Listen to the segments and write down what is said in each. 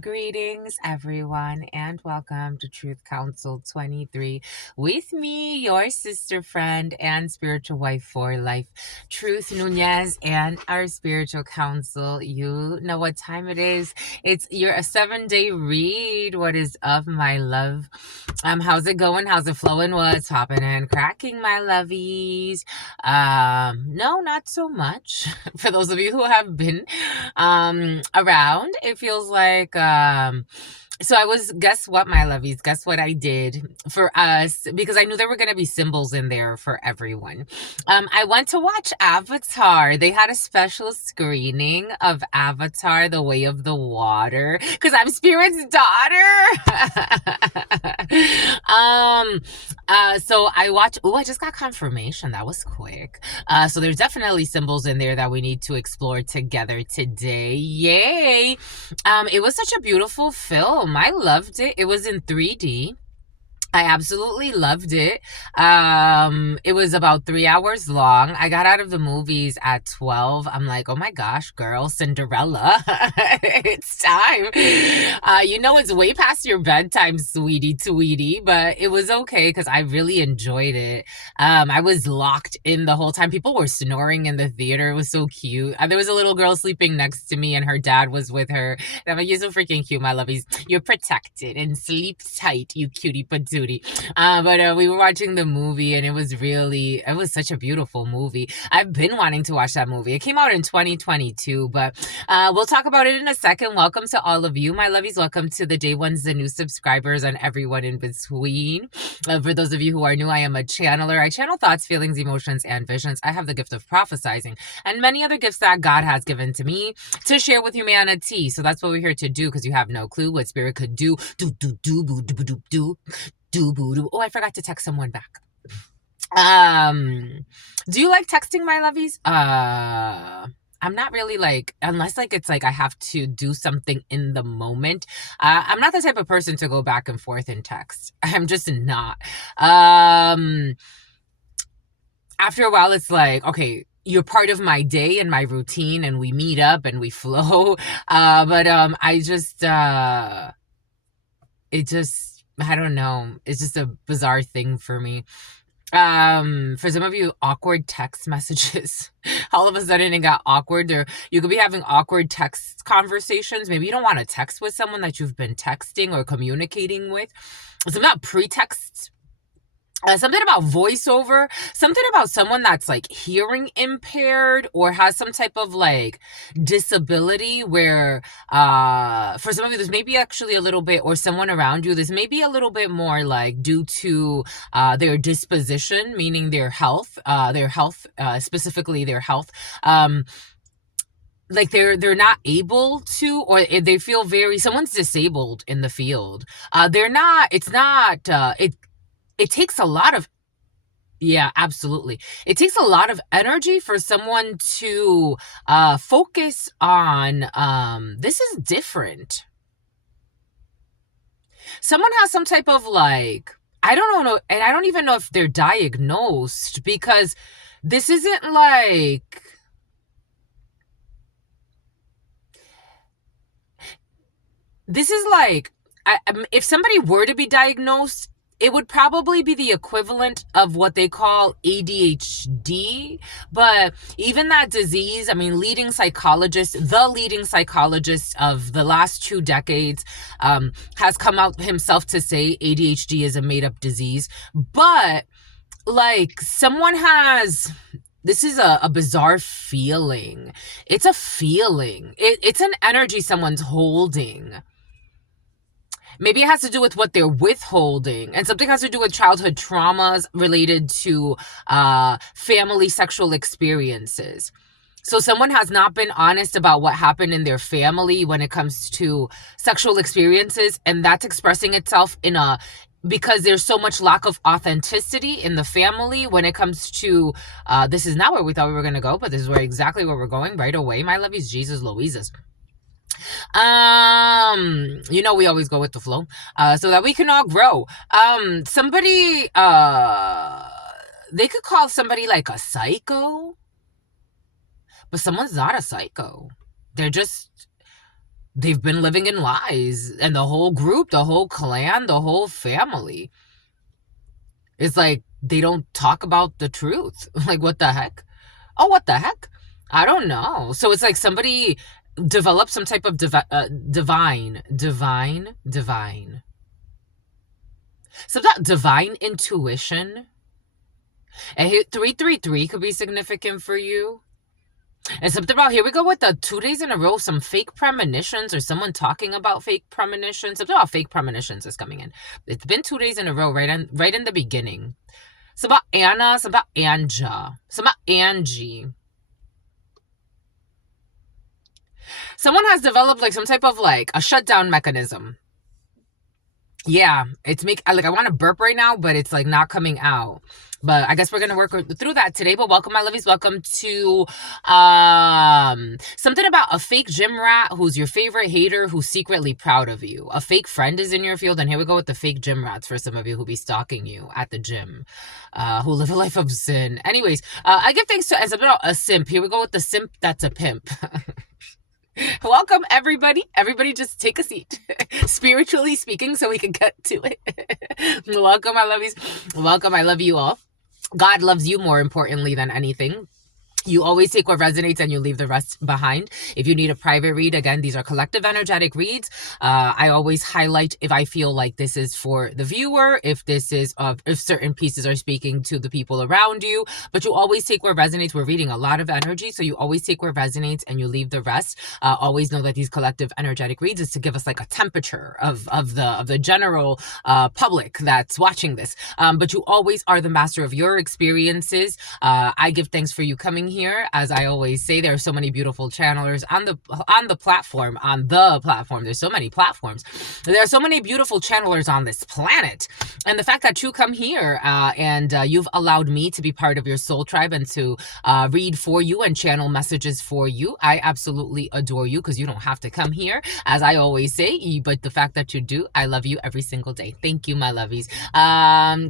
Greetings, everyone, and welcome to Truth Council 23 with me, your sister friend and spiritual wife for life, Truth Nuñez, and our spiritual council. You know what time it is. It's a 7-day read. What is up, my love? How's it going? How's it flowing? What's popping and cracking, my lovies? No, not so much. For those of you who have been around, it feels like so guess what, my lovies, guess what I did for us, because I knew there were going to be symbols in there for everyone. I went to watch Avatar. They had a special screening of Avatar, The Way of the Water, because I'm Spirit's daughter. So I watched, I just got confirmation. That was quick. So there's definitely symbols in there that we need to explore together today. Yay. It was such a beautiful film. I loved it. It was in 3D. I absolutely loved it. It was about 3 hours long. I got out of the movies at 12. I'm like, oh my gosh, girl, Cinderella. It's time. It's way past your bedtime, sweetie, tweety, but it was okay because I really enjoyed it. I was locked in the whole time. People were snoring in the theater. It was so cute. There was a little girl sleeping next to me and her dad was with her. And I'm like, you're so freaking cute, my lovies. You're protected and sleep tight, you cutie patootie. But we were watching the movie and it was such a beautiful movie. I've been wanting to watch that movie. It came out in 2022, but we'll talk about it in a second. Welcome to all of you, my lovies. Welcome to the day ones, the new subscribers, and everyone in between. For those of you who are new, I am a channeler. I channel thoughts, feelings, emotions, and visions. I have the gift of prophesizing and many other gifts that God has given to me to share with humanity. So that's what we're here to do, because you have no clue what spirit could do. Oh, I forgot to text someone back. Do you like texting, my lovies? I'm not really like, unless like it's like I have to do something in the moment. I'm not the type of person to go back and forth in text. I'm just not. After a while, it's like, okay, you're part of my day and my routine, and we meet up and we flow. I don't know. It's just a bizarre thing for me. For some of you, awkward text messages. All of a sudden it got awkward. Or you could be having awkward text conversations. Maybe you don't want to text with someone that you've been texting or communicating with. Some not pretext. Something about voiceover, something about someone that's like hearing impaired or has some type of like disability where for some of you there's maybe actually a little bit, or someone around you, there's maybe a little bit more like due to their disposition, meaning their health, specifically their health. Like they're not able to, or they feel someone's disabled in the field. It takes a lot of, yeah, absolutely. It takes a lot of energy for someone to focus on, this is different. Someone has some type of like, I don't know, and I don't even know if they're diagnosed, because this isn't like, this is like, if somebody were to be diagnosed, it would probably be the equivalent of what they call ADHD. But even that disease, I mean, the leading psychologist of the last 2 decades has come out himself to say ADHD is a made-up disease. But like, this is a bizarre feeling. It's a feeling. It's an energy someone's holding. Maybe it has to do with what they're withholding, and something has to do with childhood traumas related to family sexual experiences. So someone has not been honest about what happened in their family when it comes to sexual experiences, and that's expressing itself because there's so much lack of authenticity in the family when it comes to, this is not where we thought we were going to go, but this is exactly where we're going right away, my lovies. Jesus Louises. We always go with the flow, so that we can all grow. They could call somebody like a psycho, but someone's not a psycho. They're just they've been living in lies. And the whole group, the whole clan, the whole family, it's like they don't talk about the truth. Like, what the heck? Oh, what the heck? I don't know. So it's like somebody developed some type of divine, some divine intuition. And here, 333 could be significant for you. And something about, here we go with the 2 days in a row, some fake premonitions or someone talking about fake premonitions. Something about fake premonitions is coming in. It's been 2 days in a row, right in the beginning. It's about Anna, it's about Anja, it's about Angie. Someone has developed like some type of like a shutdown mechanism. Yeah, it's I want to burp right now, but it's like not coming out. But I guess we're gonna work through that today. But welcome, my lovies. Welcome to something about a fake gym rat who's your favorite hater who's secretly proud of you. A fake friend is in your field, and here we go with the fake gym rats for some of you who be stalking you at the gym, who live a life of sin. Anyways, I give thanks to something about a simp. Here we go with the simp that's a pimp. Welcome, everybody. Everybody just take a seat, spiritually speaking, so we can get to it. Welcome, I love you. Welcome, I love you all. God loves you more importantly than anything. You always take what resonates and you leave the rest behind. If you need a private read, again, these are collective energetic reads. I always highlight if I feel like this is for the viewer, if certain pieces are speaking to the people around you, but you always take where resonates. We're reading a lot of energy, so you always take where resonates and you leave the rest. Always know that these collective energetic reads is to give us like a temperature of the general public that's watching this. But you always are the master of your experiences. I give thanks for you coming here. As I always say, there are so many beautiful channelers on the platform. There's so many platforms. There are so many beautiful channelers on this planet. And the fact that you come here and you've allowed me to be part of your soul tribe and to read for you and channel messages for you, I absolutely adore you, because you don't have to come here, as I always say, but the fact that you do, I love you every single day. Thank you, my lovies.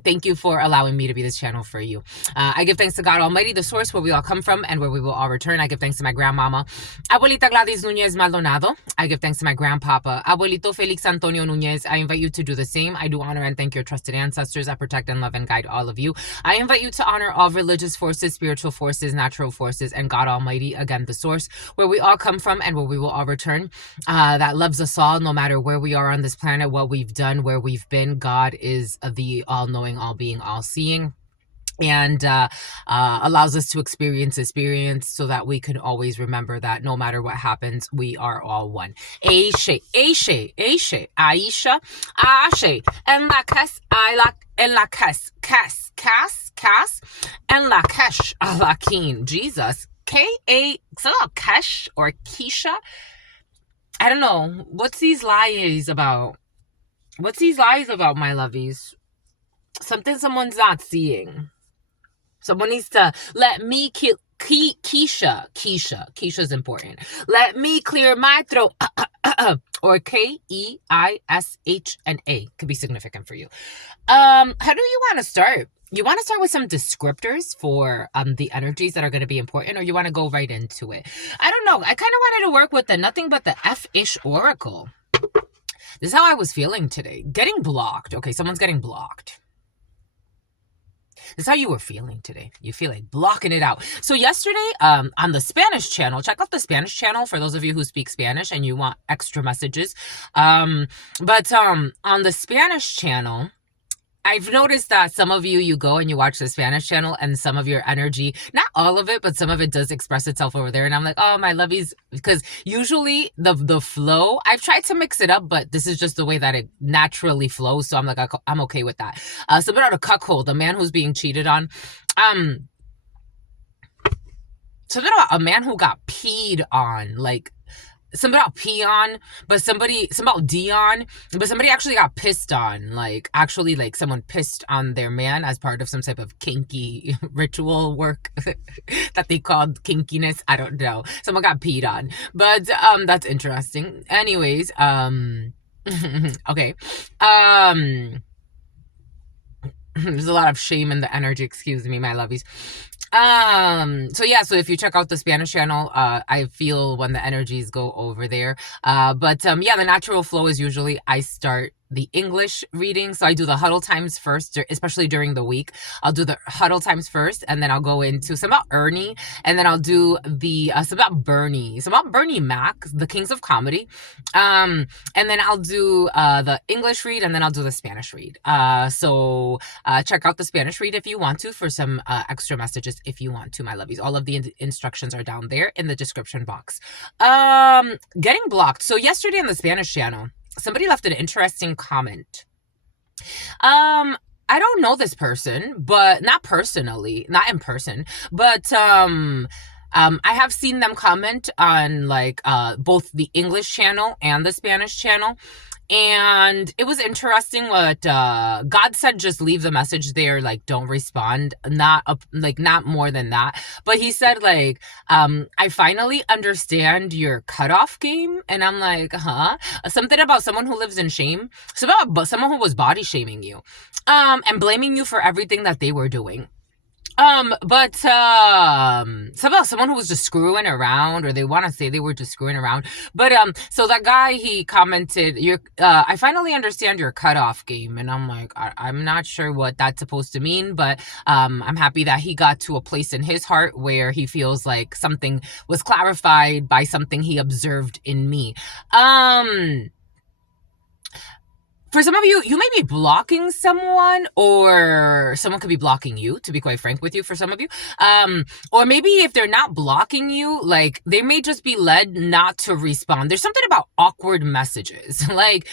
Thank you for allowing me to be this channel for you. I give thanks to God Almighty, the source where we all come from and where we will all return. I give thanks to my grandmama, Abuelita Gladys Nuñez Maldonado. I give thanks to my grandpapa, Abuelito Felix Antonio Nuñez. I invite you to do the same. I do honor and thank your trusted ancestors that protect and love and guide all of you. I invite you to honor all religious forces, spiritual forces, natural forces, and God Almighty, again, the source where we all come from and where we will all return, that loves us all, no matter where we are on this planet, what we've done, where we've been. God is the all-knowing, all-being, all-seeing, and allows us to experience so that we can always remember that no matter what happens, we are all one. Aisha, Aisha, en la cas, en la cas, en la kesh, alakin, Jesus, K-A, Kesh or Keisha? I don't know. What's these lies about? What's these lies about, my lovies? Something someone's not seeing. Someone needs to let me kill Keisha's important. Let me clear my throat. Or Keishna could be significant for you. How do you want to start? You want to start with some descriptors for the energies that are going to be important, or you want to go right into it? I don't know. I kind of wanted to work with the nothing but the F-ish oracle. This is how I was feeling today. Getting blocked. Okay, someone's getting blocked. This is how you were feeling today. You feel like blocking it out. So yesterday, on the Spanish channel, check out the Spanish channel for those of you who speak Spanish and you want extra messages. But on the Spanish channel, I've noticed that some of you go and you watch the Spanish channel and some of your energy, not all of it, but some of it does express itself over there. And I'm like, oh, my lovies, because usually the flow, I've tried to mix it up, but this is just the way that it naturally flows. So I'm like, I'm okay with that. Something about a cuckold, a man who's being cheated on. Something about a man who got peed on, like, something about peon, but something about Dion, but somebody actually got pissed on, like, actually, like, someone pissed on their man as part of some type of kinky ritual work that they called kinkiness. I don't know. Someone got peed on, but, that's interesting. Anyways, okay. There's a lot of shame in the energy, excuse me, my lovies. So yeah, so if you check out the Spanish channel, I feel when the energies go over there. But yeah, the natural flow is usually I start the English reading. So I do the huddle times first, especially during the week. I'll do the huddle times first, and then I'll go into some about Ernie, and then I'll do the some about Bernie Mac, the Kings of Comedy. And then I'll do the English read, and then I'll do the Spanish read. So check out the Spanish read if you want to for some extra messages if you want to, my lovies. All of the instructions are down there in the description box. Getting blocked. So yesterday on the Spanish channel, somebody left an interesting comment. I don't know this person, but not personally, not in person, but I have seen them comment on like both the English channel and the Spanish channel. And it was interesting what God said, just leave the message there, like don't respond, not more than that. But he said like, I finally understand your cutoff game. And I'm like, huh? Something about someone who lives in shame. So about someone who was body shaming you and blaming you for everything that they were doing. But it's about someone who was just screwing around, or they want to say they were just screwing around. But so that guy, he commented, I finally understand your cutoff game. And I'm like, I'm not sure what that's supposed to mean, but I'm happy that he got to a place in his heart where he feels like something was clarified by something he observed in me. For some of you, you may be blocking someone, or someone could be blocking you, to be quite frank with you, for some of you. Or maybe if they're not blocking you, like, they may just be led not to respond. There's something about awkward messages. Like,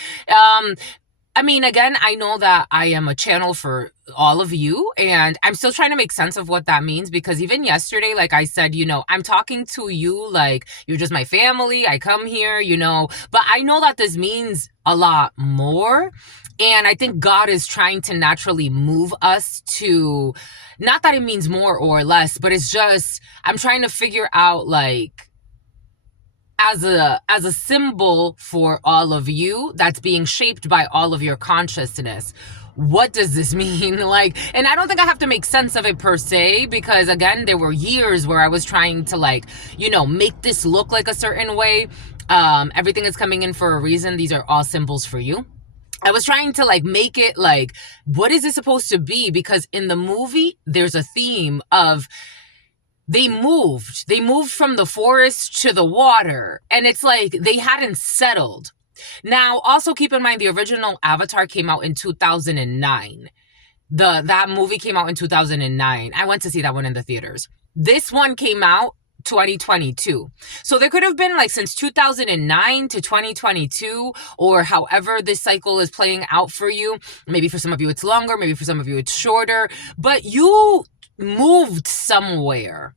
I mean, again, I know that I am a channel for all of you, and I'm still trying to make sense of what that means, because even yesterday, like I said, I'm talking to you like you're just my family. I come here, but I know that this means a lot more. And I think God is trying to naturally move us to, not that it means more or less, but it's just, I'm trying to figure out, like, as a symbol for all of you that's being shaped by all of your consciousness. What does this mean? Like, and I don't think I have to make sense of it per se, because again, there were years where I was trying to, like, make this look like a certain way. Everything is coming in for a reason. These are all symbols for you. I was trying to, like, make it like, what is it supposed to be? Because in the movie, there's a theme of, they moved from the forest to the water, and it's like they hadn't settled. Now, also keep in mind, the original Avatar came out in 2009. That movie came out in 2009. I went to see that one in the theaters. This one came out 2022. So there could have been, like, since 2009 to 2022, or however this cycle is playing out for you. Maybe for some of you it's longer, maybe for some of you it's shorter, but you moved somewhere.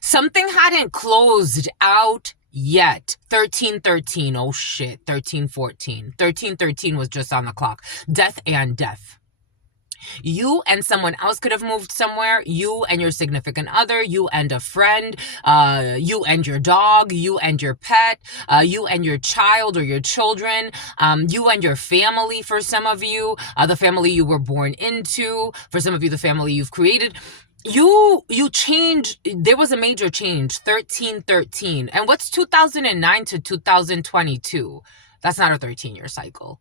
Something hadn't closed out yet. 1313. Oh shit. 1314. 1313 was just on the clock. Death and death. You and someone else could have moved somewhere. You and your significant other. You and a friend. You and your dog. You and your pet. You and your child or your children. You and your family, for some of you. The family you were born into. For some of you, the family you've created. You changed. There was a major change. 1313. And what's 2009 to 2022? That's not a 13-year cycle.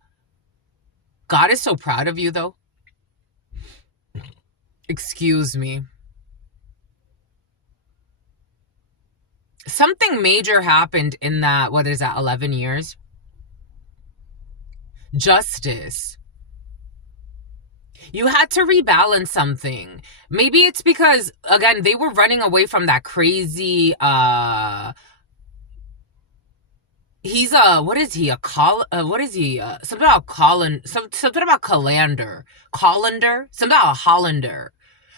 God is so proud of you, though. Excuse me. Something major happened in that, 11 years? Justice. You had to rebalance something. Maybe it's because, again, they were running away from that crazy, he's what is he? What is he? Something about something about Colander. Colander? Something about a Hollander.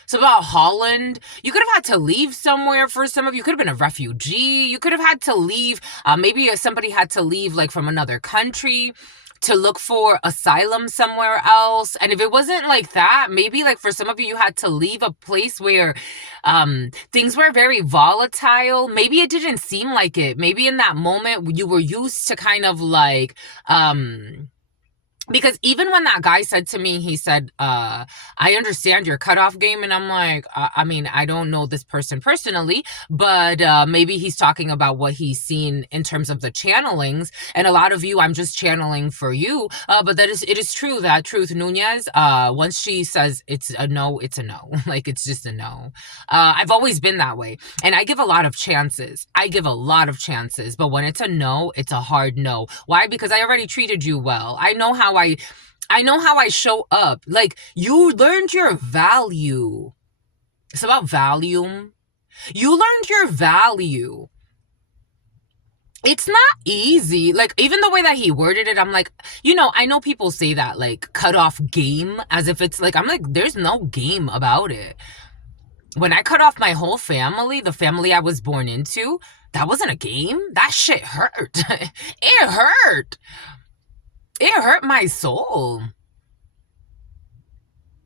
So about Holland, you could have had to leave somewhere. For some of you, could have been a refugee. You could have had to leave. Maybe somebody had to leave, like, from another country to look for asylum somewhere else. And if it wasn't like that, maybe, like, for some of you, you had to leave a place where things were very volatile. Maybe it didn't seem like it. Maybe in that moment you were used to kind of, like, Because even when that guy said to me, he said, I understand your cutoff game. And I'm like, I mean, I don't know this person personally, but maybe he's talking about what he's seen in terms of the channelings. And a lot of you, I'm just channeling for you. But it is true that Truth Nuñez, once she says it's a no, it's a no. Like, it's just a no. I've always been that way. And I give a lot of chances. But when it's a no, it's a hard no. Why? Because I already treated you well. I know how I show up. Like, you learned your value. It's about value. You learned your value. It's not easy. Like, even the way that he worded it, I'm like, I know people say that, like, cut off game, as if it's like, I'm like, there's no game about it. When I cut off my whole family, the family I was born into, that wasn't a game. That shit hurt. It hurt. It hurt my soul.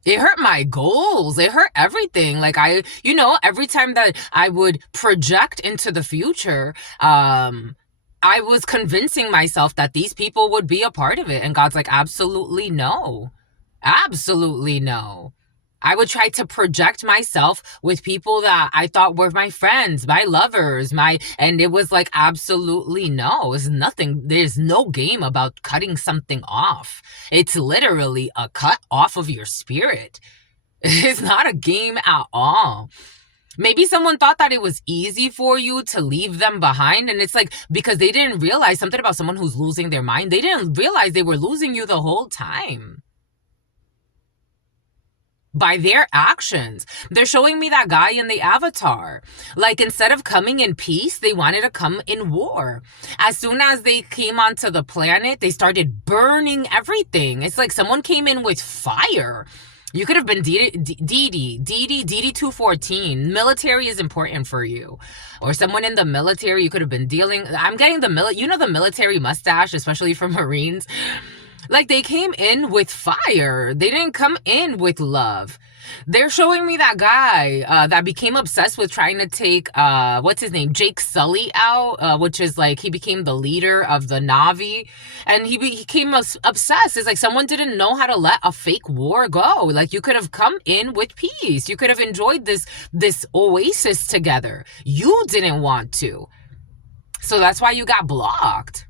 It hurt my goals. It hurt everything. Like, every time that I would project into the future, I was convincing myself that these people would be a part of it. And God's like, absolutely no. Absolutely no. I would try to project myself with people that I thought were my friends, my lovers, and it was like, absolutely no. It's nothing. There's no game about cutting something off. It's literally a cut off of your spirit. It's not a game at all. Maybe someone thought that it was easy for you to leave them behind. And it's like, because they didn't realize something about someone who's losing their mind. They didn't realize they were losing you the whole time. By their actions. They're showing me that guy in the avatar. Like, instead of coming in peace, they wanted to come in war. As soon as they came onto the planet, they started burning everything. It's like someone came in with fire. You could have been DD 214. Military is important for you. Or someone in the military, you could have been dealing. I'm getting the military mustache, especially for Marines. Like, they came in with fire. They didn't come in with love. They're showing me that guy that became obsessed with trying to take, what's his name? Jake Sully out, which is like, he became the leader of the Na'vi. And he became obsessed. It's like someone didn't know how to let a fake war go. Like, you could have come in with peace. You could have enjoyed this oasis together. You didn't want to. So that's why you got blocked.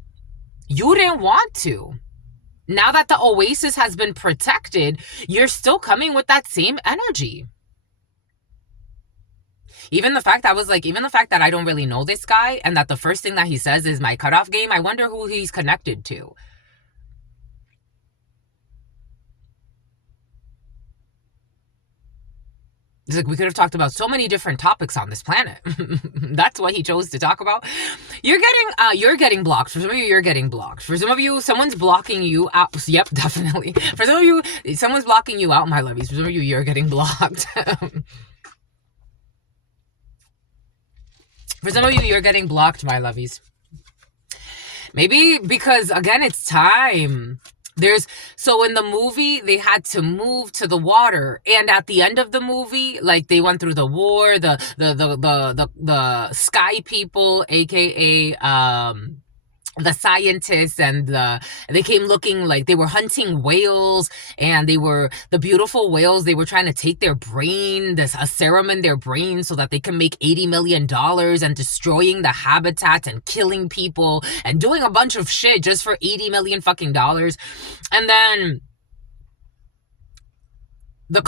You didn't want to. Now that the oasis has been protected, you're still coming with that same energy. Even the fact that I don't really know this guy, and that the first thing that he says is my cutoff game, I wonder who he's connected to. It's like, we could have talked about so many different topics on this planet. That's what he chose to talk about. You're getting blocked. For some of you, you're getting blocked. For some of you, someone's blocking you out. Yep, definitely. For some of you, someone's blocking you out, my lovies. For some of you, you're getting blocked. For some of you, you're getting blocked, my lovies. Maybe because, again, it's time. So in the movie, they had to move to the water, and at the end of the movie, like, they went through the war, the sky people, aka the scientists, and they came looking like they were hunting whales, and the beautiful whales, they were trying to take their brain, a serum in their brain, so that they can make $80 million, and destroying the habitats and killing people and doing a bunch of shit just for $80 million fucking dollars. And then the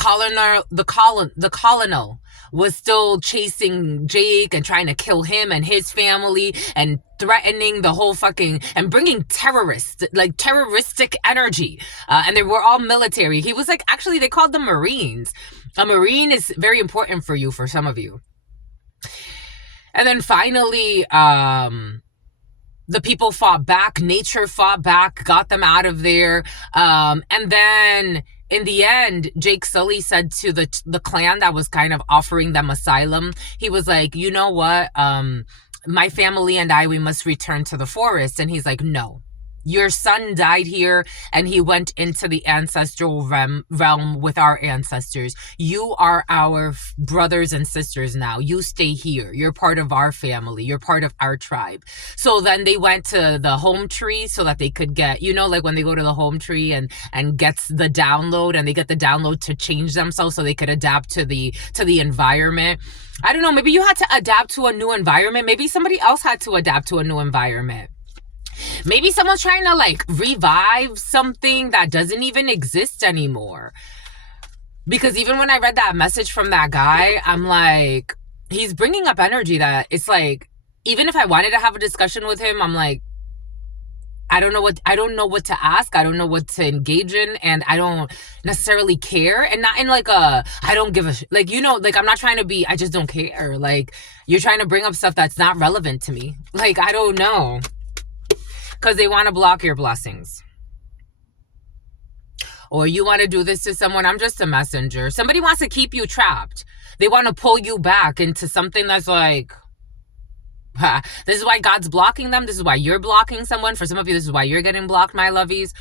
colonel was still chasing Jake and trying to kill him and his family, and threatening the whole fucking, and bringing terroristic energy. And they were all military. He was like, actually, they called them Marines. A Marine is very important for you, for some of you. And then finally, the people fought back. Nature fought back, got them out of there. And then in the end, Jake Sully said to the clan that was kind of offering them asylum, he was like, you know what? My family and I, we must return to the forest. And he's like, no, Your son died here and he went into the ancestral realm with our ancestors. You are our brothers and sisters now. You stay here. You're part of our family. You're part of our tribe. So then they went to the home tree so that they could get, like when they go to the home tree and gets the download, and they get the download to change themselves so they could adapt to the environment. I don't know, maybe you had to adapt to a new environment. Maybe somebody else had to adapt to a new environment. Maybe someone's trying to like revive something that doesn't even exist anymore. Because even when I read that message from that guy, I'm like, he's bringing up energy that it's like, even if I wanted to have a discussion with him, I'm like, I don't know what to ask. I don't know what to engage in, and I don't necessarily care. And not in like I don't give a like, like I'm not trying to be, I just don't care. Like, you're trying to bring up stuff that's not relevant to me. Like, I don't know. Because they want to block your blessings. Or you want to do this to someone. I'm just a messenger. Somebody wants to keep you trapped. They want to pull you back into something that's like, this is why God's blocking them. This is why you're blocking someone. For some of you, this is why you're getting blocked, my lovies.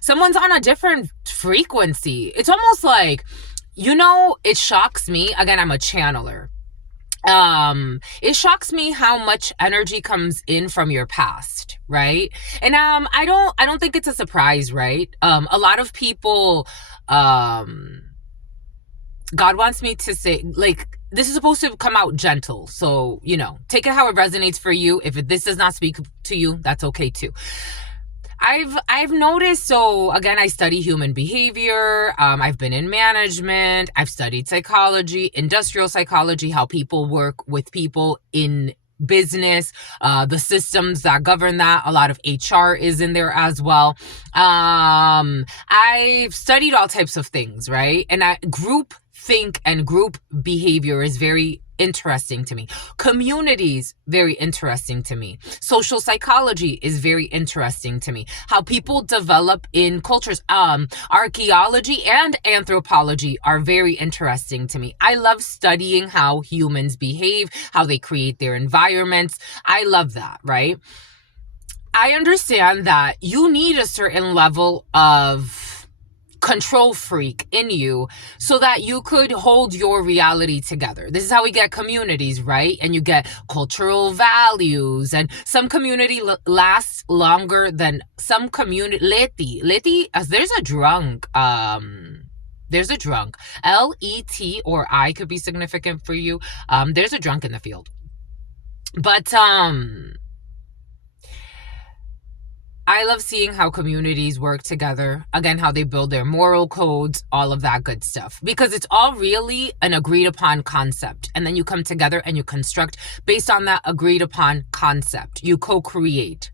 Someone's on a different frequency. It's almost like, it shocks me. Again, I'm a channeler. It shocks me how much energy comes in from your past, right? And I don't think it's a surprise, right? A lot of people, God wants me to say, like, this is supposed to come out gentle. So, take it how it resonates for you. If this does not speak to you, that's okay too. I've noticed, so again, I study human behavior. I've been in management. I've studied psychology, industrial psychology, how people work with people in business, the systems that govern that. A lot of HR is in there as well. I've studied all types of things, right? And group think and group behavior is very interesting to me. Communities, very interesting to me. Social psychology is very interesting to me. How people develop in cultures. Archaeology and anthropology are very interesting to me. I love studying how humans behave, how they create their environments. I love that, right? I understand that you need a certain level of control freak in you so that you could hold your reality together. This is how we get communities, right? And you get cultural values, and some community lasts longer than some community. Leti, there's a drunk. L-E-T or I could be significant for you. There's a drunk in the field. But I love seeing how communities work together. Again, how they build their moral codes, all of that good stuff. Because it's all really an agreed upon concept. And then you come together and you construct based on that agreed upon concept. You co-create.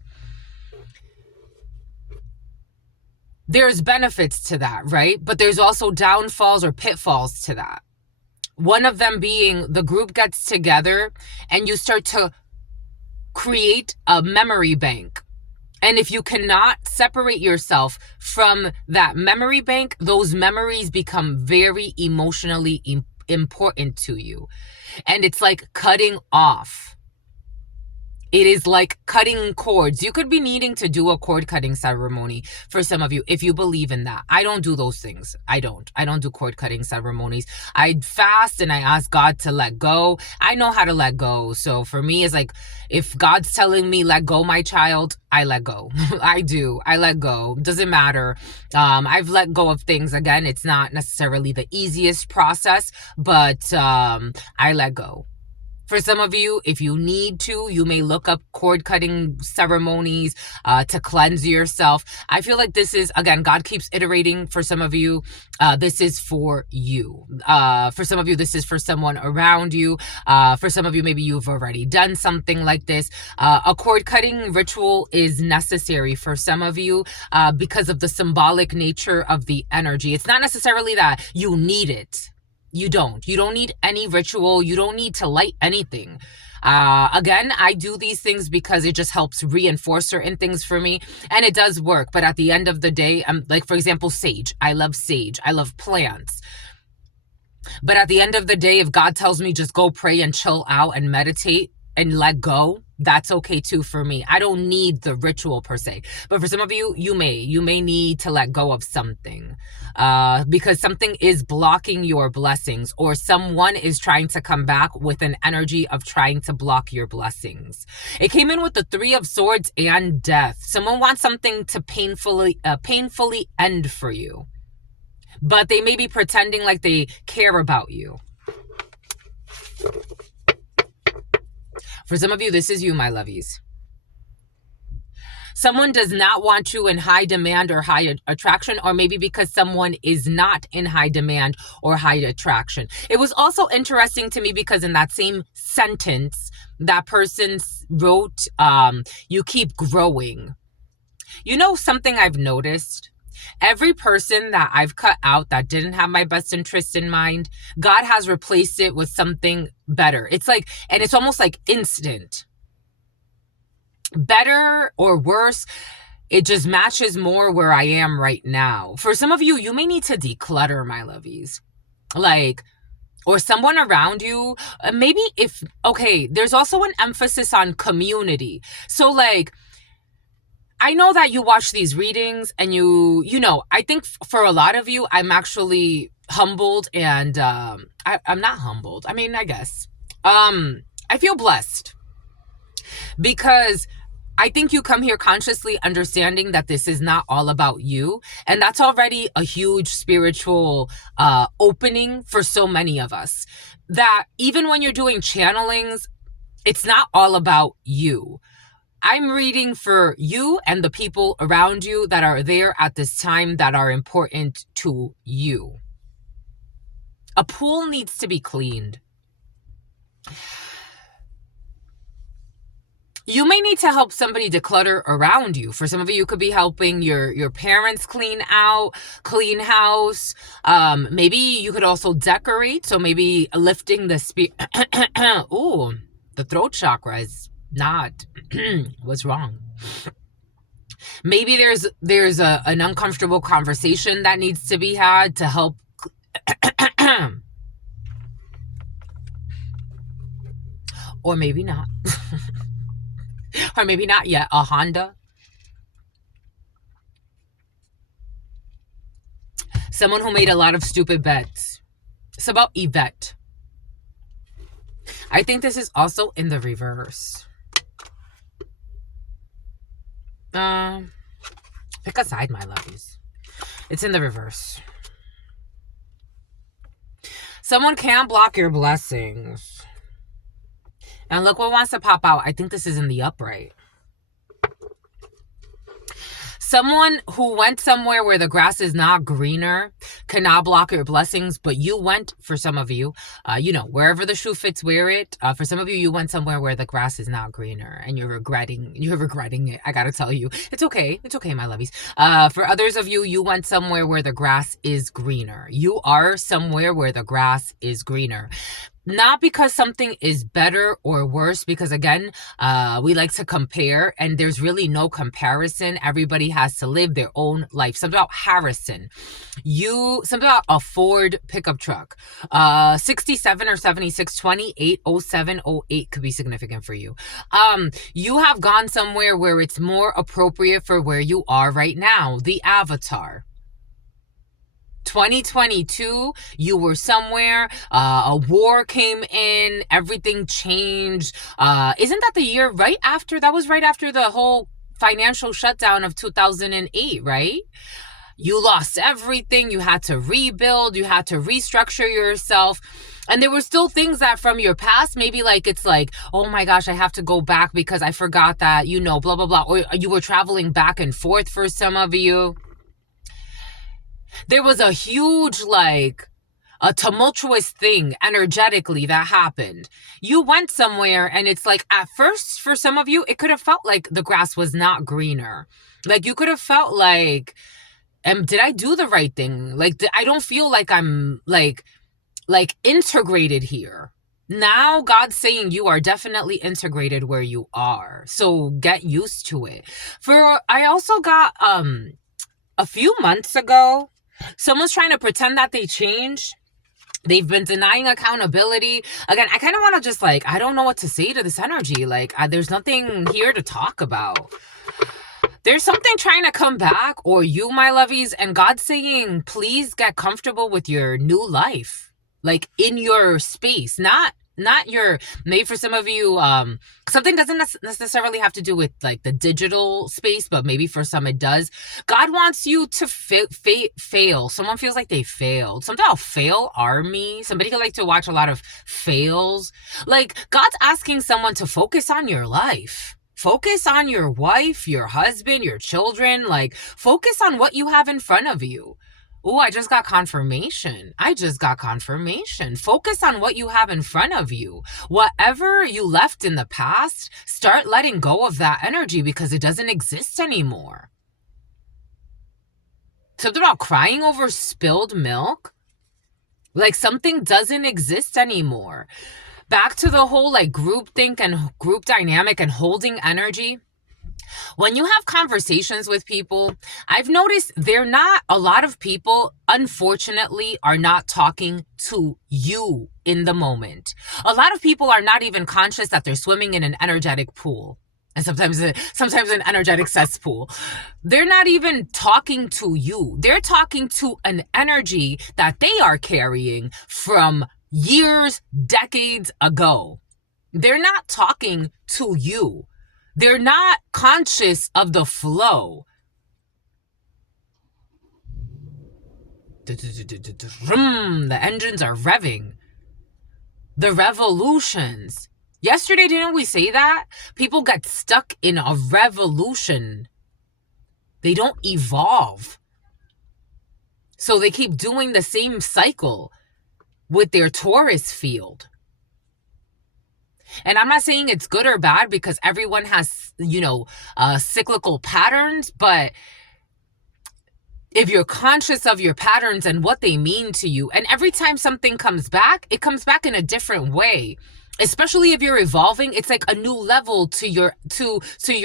There's benefits to that, right? But there's also downfalls or pitfalls to that. One of them being the group gets together and you start to create a memory bank. And if you cannot separate yourself from that memory bank, those memories become very emotionally important to you. And it's like cutting off. It is like cutting cords. You could be needing to do a cord cutting ceremony for some of you if you believe in that. I don't do those things. I don't do cord cutting ceremonies. I fast and I ask God to let go. I know how to let go. So for me, it's like, if God's telling me let go, my child, I let go. I do. I let go. Doesn't matter. I've let go of things. Again, it's not necessarily the easiest process, but I let go. For some of you, if you need to, you may look up cord cutting ceremonies to cleanse yourself. I feel like this is, again, God keeps iterating. For some of you, this is for you. For some of you, this is for someone around you. For some of you, maybe you've already done something like this. A cord cutting ritual is necessary for some of you because of the symbolic nature of the energy. It's not necessarily that you need it. You don't need any ritual. You don't need to light anything. Again, I do these things because it just helps reinforce certain things for me, and it does work. But at the end of the day, like, for example, sage. I love sage. I love plants. But at the end of the day, if God tells me just go pray and chill out and meditate and let go, That's okay too for me. I don't need the ritual per se. But for some of you, you may need to let go of something because something is blocking your blessings, or someone is trying to come back with an energy of trying to block your blessings. It came in with the Three of Swords and Death. Someone wants something to painfully end for you, but they may be pretending like they care about you. For some of you, this is you, my lovies. Someone does not want you in high demand or high attraction, or maybe because someone is not in high demand or high attraction. It was also interesting to me because in that same sentence, that person wrote, you keep growing. You know something I've noticed? Every person that I've cut out that didn't have my best interest in mind, God has replaced it with something better. It's like, and it's almost like instant. Better or worse, it just matches more where I am right now. For some of you, you may need to declutter, my lovies. Like, or someone around you, maybe if, okay, there's also an emphasis on community. So like, I know that you watch these readings and you know, I think for a lot of you, I'm actually humbled and I'm not humbled. I mean, I guess. I feel blessed because I think you come here consciously understanding that this is not all about you. And that's already a huge spiritual opening for so many of us. That even when you're doing channelings, it's not all about you. I'm reading for you and the people around you that are there at this time that are important to you. A pool needs to be cleaned. You may need to help somebody declutter around you. For some of you, could be helping your parents clean house. Maybe you could also decorate. So maybe lifting the spirit. Ooh, the throat chakra is not what's wrong. Maybe there's an uncomfortable conversation that needs to be had to help. Or maybe not. Or maybe not yet. A Honda. Someone who made a lot of stupid bets. It's about Yvette. I think this is also in the reverse. Pick a side, my lovies. It's in the reverse. Someone can block your blessings. And look what wants to pop out. I think this is in the upright. Someone who went somewhere where the grass is not greener cannot block your blessings, but you went, for some of you, you know, wherever the shoe fits, wear it. For some of you, you went somewhere where the grass is not greener and you're regretting it. I gotta tell you, it's okay. It's okay, my lovies. For others of you, you went somewhere where the grass is greener. You are somewhere where the grass is greener. Not because something is better or worse, because again, we like to compare and there's really no comparison. Everybody has to live their own life. Something about Harrison. Something about a Ford pickup truck. 67 or 76, 28, 07, 08 could be significant for you. You have gone somewhere where it's more appropriate for where you are right now. The Avatar. 2022, you were somewhere, a war came in, everything changed. Isn't that the year right after? That was right after the whole financial shutdown of 2008, right? You lost everything. You had to rebuild. You had to restructure yourself. And there were still things that from your past, maybe like, it's like, oh my gosh, I have to go back because I forgot that, you know, blah, blah, blah. Or you were traveling back and forth for some of you. There was a huge, like, a tumultuous thing energetically that happened. You went somewhere and it's like, at first, for some of you, it could have felt like the grass was not greener. Like, you could have felt like, did I do the right thing? Like, I don't feel like I'm, like integrated here. Now, God's saying you are definitely integrated where you are. So, get used to it. I also got, a few months ago, someone's trying to pretend that they changed. They've been denying accountability. Again, I kind of want to just like, I don't know what to say to this energy. Like, there's nothing here to talk about. There's something trying to come back, or you, my lovies, and God's saying, please get comfortable with your new life. Like, in your space, not your, maybe for some of you, something doesn't necessarily have to do with like the digital space, but maybe for some it does. God wants you to fail. Someone feels like they failed. Something about fail army. Somebody could like to watch a lot of fails. Like, God's asking someone to focus on your life. Focus on your wife, your husband, your children. Like, focus on what you have in front of you. Oh, I just got confirmation. Focus on what you have in front of you. Whatever you left in the past, start letting go of that energy because it doesn't exist anymore. Something about crying over spilled milk. Like, something doesn't exist anymore. Back to the whole like groupthink and group dynamic and holding energy. When you have conversations with people, I've noticed a lot of people, unfortunately, are not talking to you in the moment. A lot of people are not even conscious that they're swimming in an energetic pool. And sometimes an energetic cesspool. They're not even talking to you. They're talking to an energy that they are carrying from years, decades ago. They're not talking to you. They're not conscious of the flow. The engines are revving. The revolutions. Yesterday, didn't we say that? People get stuck in a revolution. They don't evolve. So they keep doing the same cycle with their Taurus field. And I'm not saying it's good or bad because everyone has, cyclical patterns. But if you're conscious of your patterns and what they mean to you, and every time something comes back, it comes back in a different way. Especially if you're evolving, it's like a new level to your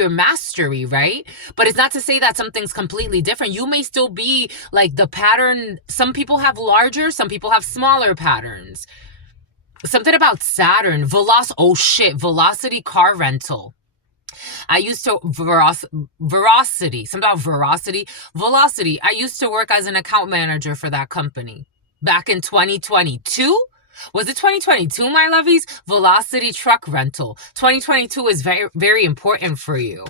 mastery, right? But it's not to say that something's completely different. You may still be like the pattern. Some people have larger, some people have smaller patterns. Something about Saturn, velocity car rental. I used to, velocity. I used to work as an account manager for that company back in 2022. Was it 2022, my lovies? Velocity truck rental. 2022 is very, very important for you.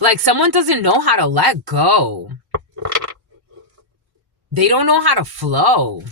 Like, someone doesn't know how to let go. They don't know how to flow.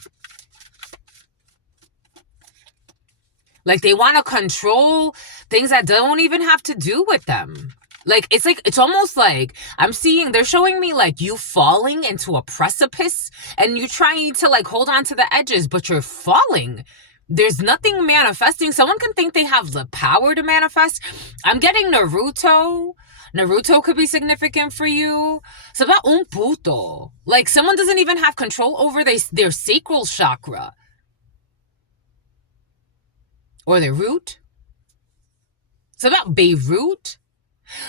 Like, they want to control things that don't even have to do with them. Like, it's almost like they're showing me like you falling into a precipice and you're trying to like hold on to the edges, but you're falling. There's nothing manifesting. Someone can think they have the power to manifest. I'm getting Naruto. Naruto could be significant for you. It's about un puto. Like, someone doesn't even have control over their sacral chakra. Or their root. It's about Beirut.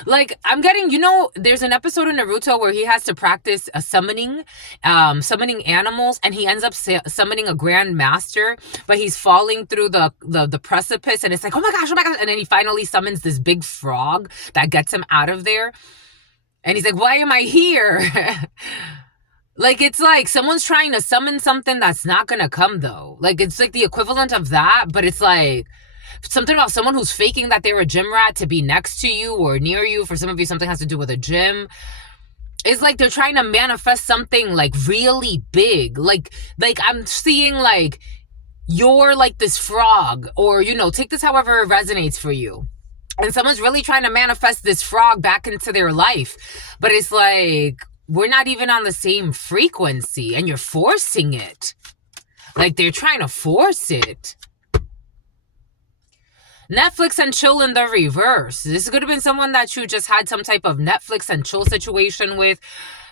Like, I'm getting, there's an episode in Naruto where he has to practice summoning animals, and he ends up summoning a grand master, but he's falling through the precipice, and it's like, oh my gosh, and then he finally summons this big frog that gets him out of there. And he's like, why am I here? Like, it's like someone's trying to summon something that's not gonna come, though. Like, it's like the equivalent of that, but it's like something about someone who's faking that they're a gym rat to be next to you or near you. For some of you, something has to do with a gym. It's like they're trying to manifest something like really big. Like I'm seeing like you're like this frog, or, take this however it resonates for you. And someone's really trying to manifest this frog back into their life. But it's like, we're not even on the same frequency, and you're forcing it. Like, they're trying to force it. Netflix and chill in the reverse. This could have been someone that you just had some type of Netflix and chill situation with.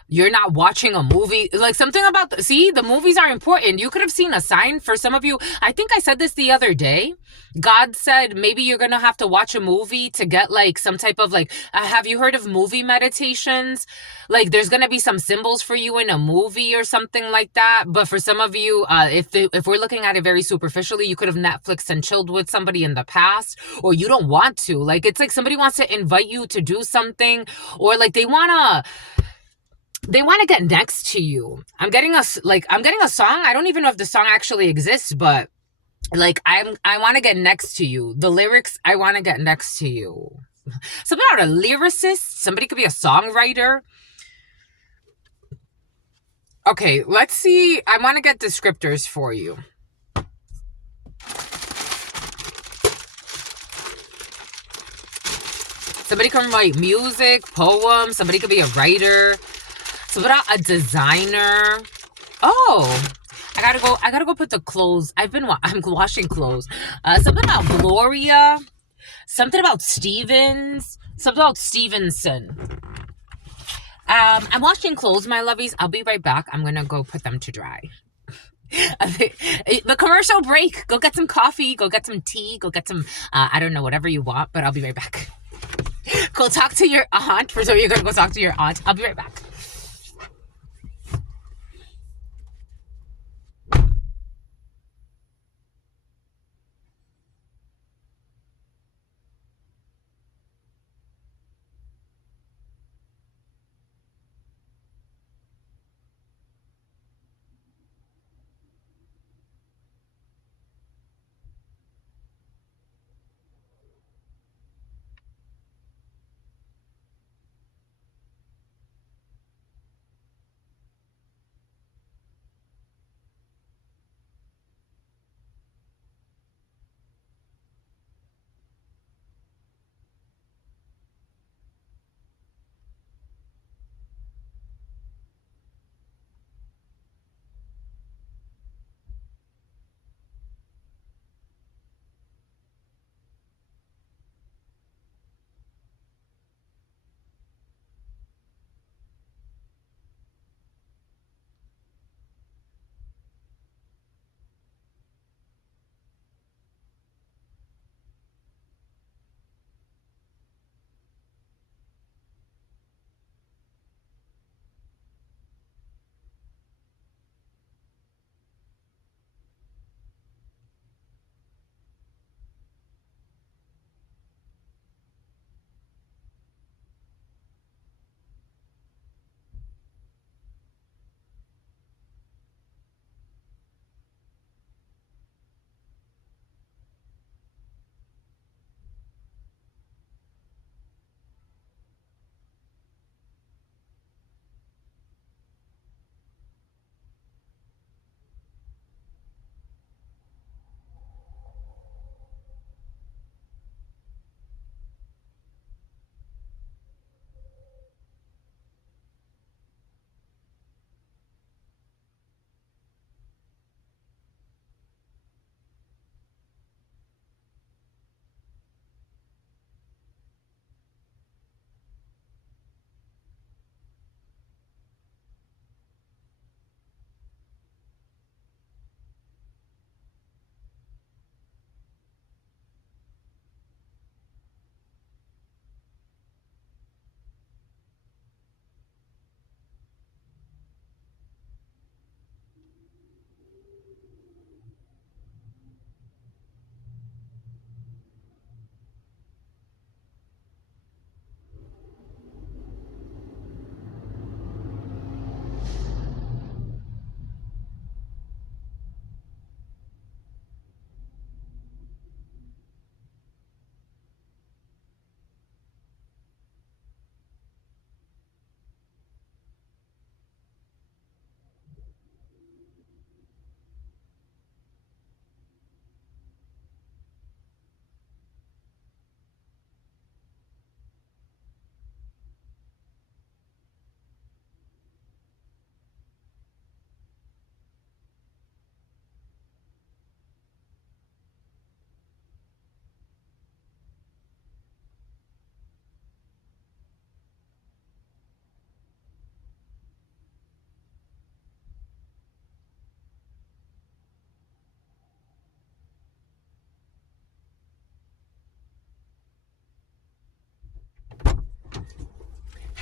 You're not watching a movie. Like something about see, the movies are important. You could have seen a sign. For some of you, I think I said this the other day. God said maybe you're gonna have to watch a movie to get like some type of like have you heard of movie meditations? Like there's gonna be some symbols for you in a movie or something like that. But for some of you, if we're looking at it very superficially, you could have Netflixed and chilled with somebody in the past, or you don't want to. Like it's like somebody wants to invite you to do something, or like they want to get next to you. I'm getting a song. I don't even know if the song actually exists, but like I want to get next to you. The lyrics, I want to get next to you. Something about a lyricist. Somebody could be a songwriter. Okay, let's see. I want to get descriptors for you. Somebody can write music, poems. Somebody could be a writer. Something about a designer. Oh, I gotta go put the clothes. I'm washing clothes. Something about Gloria. Something about Stevens. Something about Stevenson. I'm washing clothes, my lovies. I'll be right back. I'm gonna go put them to dry. The commercial break. Go get some coffee. Go get some tea. Go get some, I don't know, whatever you want, but I'll be right back. Go talk to your aunt. For sure, you're gonna go talk to your aunt. I'll be right back.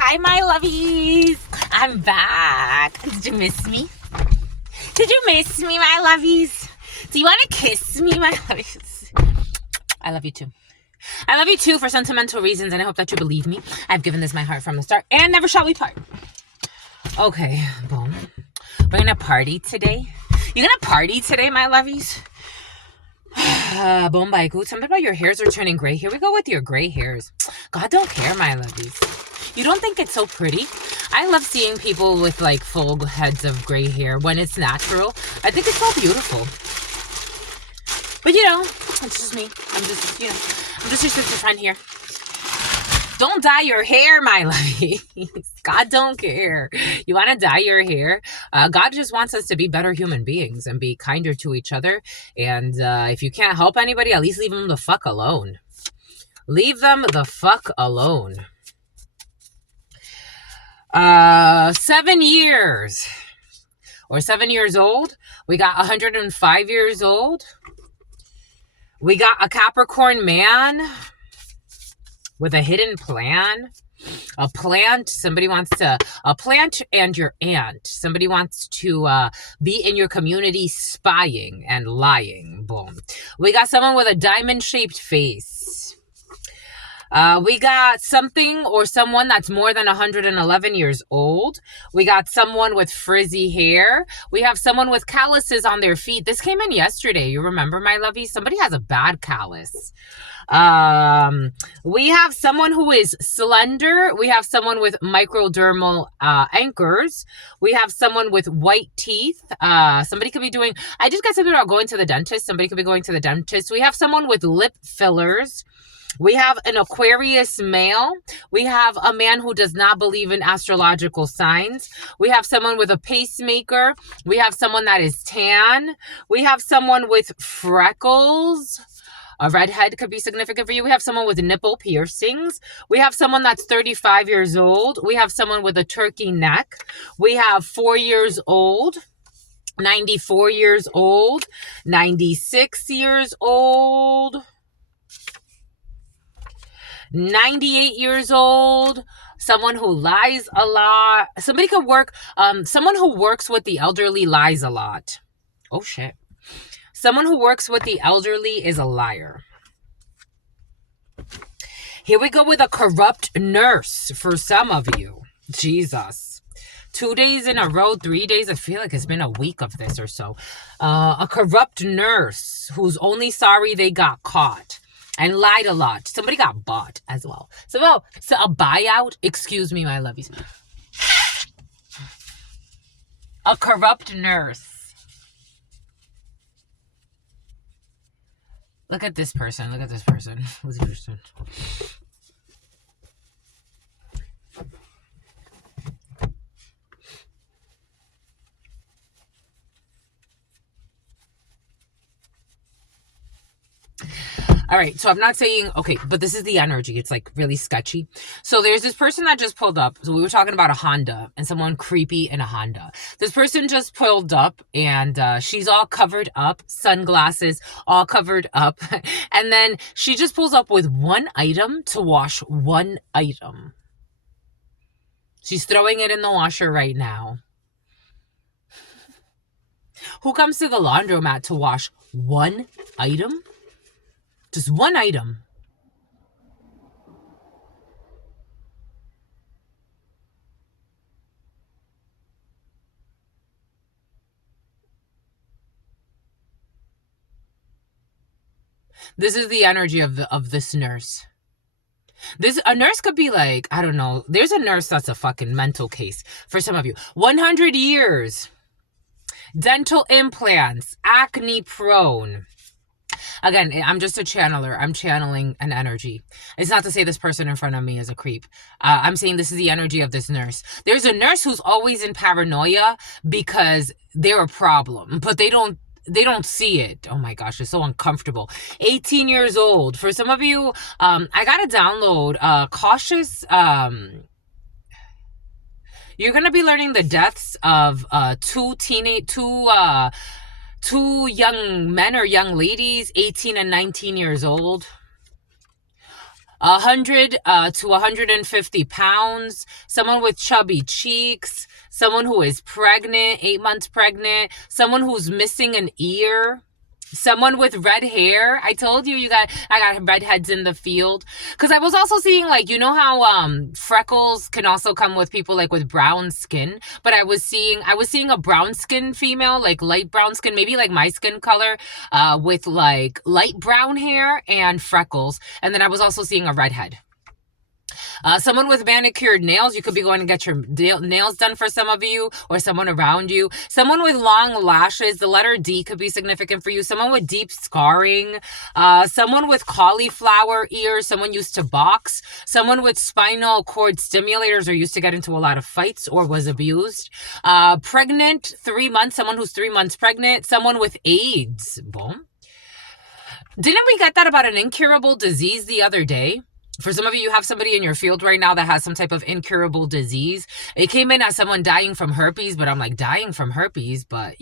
Hi, my lovies. I'm back. Did you miss me? Did you miss me, my lovies? Do you want to kiss me, my lovies? I love you too. I love you too for sentimental reasons, and I hope that you believe me. I've given this my heart from the start, and never shall we part. Okay, boom. We're gonna party today. You're gonna party today, my lovies? Boom, baiku. Tell me about your hairs are turning gray. Here we go with your gray hairs. God don't care, my lovies. You don't think it's so pretty? I love seeing people with like full heads of gray hair when it's natural. I think it's so beautiful. But you know, it's just me. I'm just your sister friend here. Don't dye your hair, my lovies. God don't care. You want to dye your hair? God just wants us to be better human beings and be kinder to each other. And if you can't help anybody, at least leave them the fuck alone. Leave them the fuck alone. 7 years. Or 7 years old. We got 105 years old. We got a Capricorn man with a hidden plan. A plant and your aunt. Somebody wants to be in your community spying and lying. Boom. We got someone with a diamond-shaped face. We got something or someone that's more than 111 years old. We got someone with frizzy hair. We have someone with calluses on their feet. This came in yesterday. You remember, my lovies? Somebody has a bad callus. We have someone who is slender. We have someone with microdermal anchors. We have someone with white teeth. Somebody could be doing, I just got something about going to the dentist. Somebody could be going to the dentist. We have someone with lip fillers. We have an Aquarius male. We have a man who does not believe in astrological signs. We have someone with a pacemaker. We have someone that is tan. We have someone with freckles. A redhead could be significant for you. We have someone with nipple piercings. We have someone that's 35 years old. We have someone with a turkey neck. We have 4 years old, 94 years old, 96 years old, 98 years old, someone who lies a lot. Somebody could work, someone who works with the elderly lies a lot. Oh, shit. Someone who works with the elderly is a liar. Here we go with a corrupt nurse for some of you. Jesus. 2 days in a row, 3 days. I feel like it's been a week of this or so. A corrupt nurse who's only sorry they got caught and lied a lot. Somebody got bought as well. So a buyout. Excuse me, my lovies. A corrupt nurse. Look at this person. Look at this person. What's interesting? All right, so I'm not saying, okay, but this is the energy. It's like really sketchy. So there's this person that just pulled up. So we were talking about a Honda and someone creepy in a Honda. This person just pulled up and she's all covered up, sunglasses, all covered up. And then she just pulls up with one item to wash one item. She's throwing it in the washer right now. Who comes to the laundromat to wash one item? Just one item. This is the energy of this nurse. A nurse could be like, I don't know. There's a nurse that's a fucking mental case for some of you. 100 years. Dental implants. Acne prone. Again, I'm just a channeler. I'm channeling an energy. It's not to say this person in front of me is a creep. I'm saying this is the energy of this nurse. There's a nurse who's always in paranoia because they're a problem, but they don't see it. Oh my gosh, it's so uncomfortable. 18 years old. For some of you, I got to download cautious. You're going to be learning the deaths of two young men or young ladies, 18 and 19 years old. 100 to 150 pounds, someone with chubby cheeks, someone who is pregnant, 8 months pregnant, someone who's missing an ear, someone with red hair. I told you I got redheads in the field. Because I was also seeing, like, you know how freckles can also come with people like with brown skin, but I was seeing a brown skin female, like light brown skin, maybe like my skin color, with like light brown hair and freckles. And then I was also seeing a redhead. Someone with manicured nails, you could be going to get your nails done for some of you, or someone around you. Someone with long lashes, the letter D could be significant for you. Someone with deep scarring, someone with cauliflower ears, someone used to box, someone with spinal cord stimulators or used to get into a lot of fights or was abused. Pregnant, 3 months, someone who's 3 months pregnant, someone with AIDS. Boom. Didn't we get that about an incurable disease the other day? For some of you have somebody in your field right now that has some type of incurable disease. It came in as someone dying from herpes, but I'm like, dying from herpes, but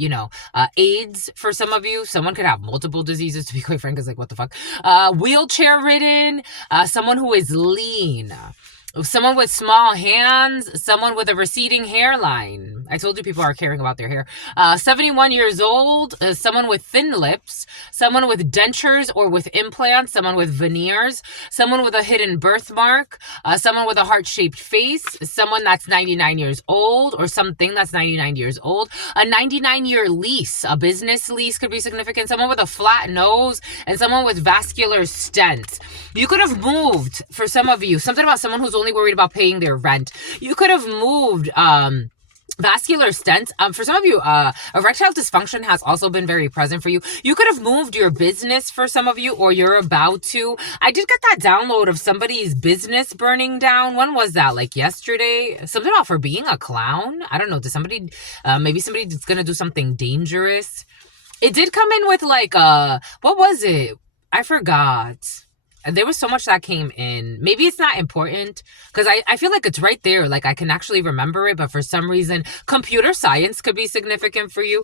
AIDS for some of you. Someone could have multiple diseases, to be quite frank. It's like, what the fuck? Wheelchair ridden, someone who is lean. Someone with small hands, someone with a receding hairline. I told you people are caring about their hair. 71 years old, someone with thin lips, someone with dentures or with implants, someone with veneers, someone with a hidden birthmark, someone with a heart-shaped face, someone that's 99 years old or something that's 99 years old. A 99-year lease, a business lease could be significant. Someone with a flat nose and someone with vascular stents. You could have moved, for some of you, something about someone who's only worried about paying their rent. You could have moved vascular stents. For some of you, erectile dysfunction has also been very present for you. You could have moved your business for some of you, or you're about to. I did get that download of somebody's business burning down. When was that? Like yesterday? Something about for being a clown? I don't know. Did somebody, maybe somebody's gonna do something dangerous? It did come in with like, what was it? I forgot. There was so much that came in. Maybe it's not important because I feel like it's right there. Like I can actually remember it, but for some reason, computer science could be significant for you.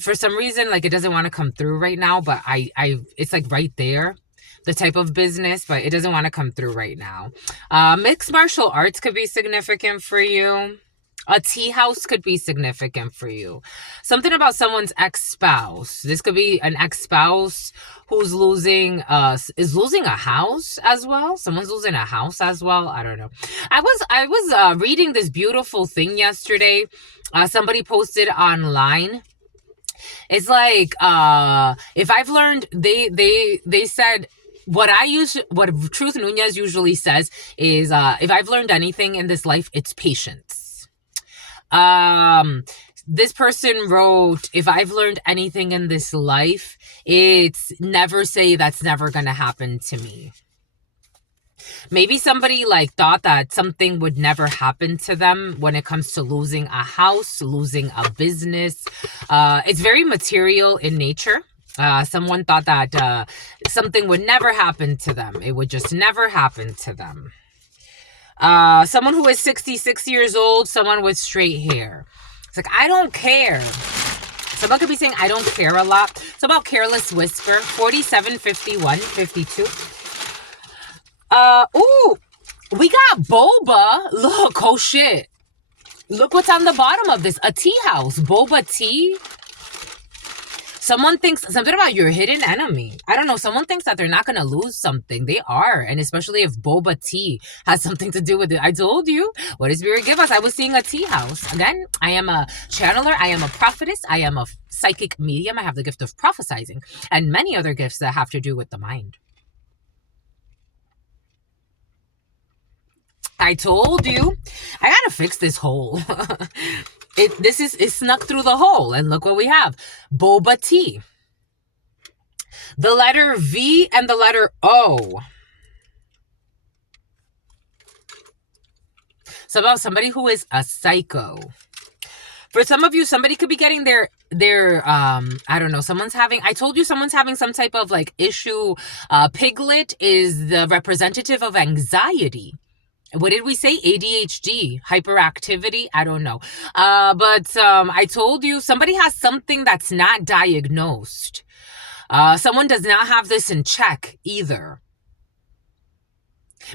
For some reason, like it doesn't want to come through right now, but it's like right there, the type of business, but it doesn't want to come through right now. Mixed martial arts could be significant for you. A tea house could be significant for you. Something about someone's ex-spouse. This could be an ex-spouse who's losing a house as well. Someone's losing a house as well. I don't know. I was reading this beautiful thing yesterday. Somebody posted online. It's like if I've learned, they said what Truth Nuñez usually says is if I've learned anything in this life, it's patience. This person wrote, if I've learned anything in this life, it's never say that's never gonna happen to me. Maybe somebody like thought that something would never happen to them when it comes to losing a house, losing a business. It's very material in nature. Someone thought that something would never happen to them. It would just never happen to them. Someone who is 66 years old, someone with straight hair. It's like, I don't care. Someone could be saying, I don't care a lot. It's about careless whisper. 47, 51, 52. Ooh, we got boba. Look, oh shit. Look what's on the bottom of this. A tea house. Boba tea. Someone thinks something about your hidden enemy. I don't know. Someone thinks that they're not going to lose something. They are. And especially if boba tea has something to do with it. I told you. What does Spirit give us? I was seeing a tea house. Again, I am a channeler. I am a prophetess. I am a psychic medium. I have the gift of prophesizing. And many other gifts that have to do with the mind. I told you. I got to fix this hole. It snuck through the hole, and look what we have. Boba tea. The letter V and the letter O. So about somebody who is a psycho. For some of you, somebody could be getting their I don't know, I told you someone's having some type of like issue. Piglet is the representative of anxiety. What did we say? ADHD, hyperactivity? I don't know. But I told you somebody has something that's not diagnosed. Someone does not have this in check either.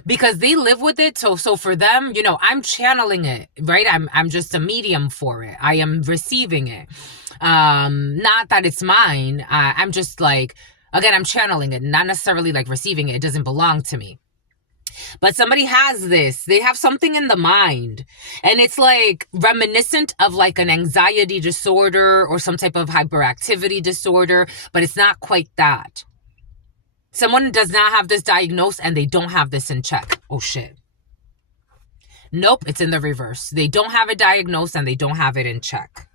because they live with it. So for them, you know, I'm channeling it, right? I'm just a medium for it. I am receiving it. Not that it's mine. I'm just like, again, I'm channeling it, not necessarily like receiving it. It doesn't belong to me. But somebody has this. They have something in the mind. And it's like reminiscent of like an anxiety disorder or some type of hyperactivity disorder, but it's not quite that. Someone does not have this diagnosed and they don't have this in check. Oh shit. Nope, it's in the reverse. They don't have it diagnosed and they don't have it in check.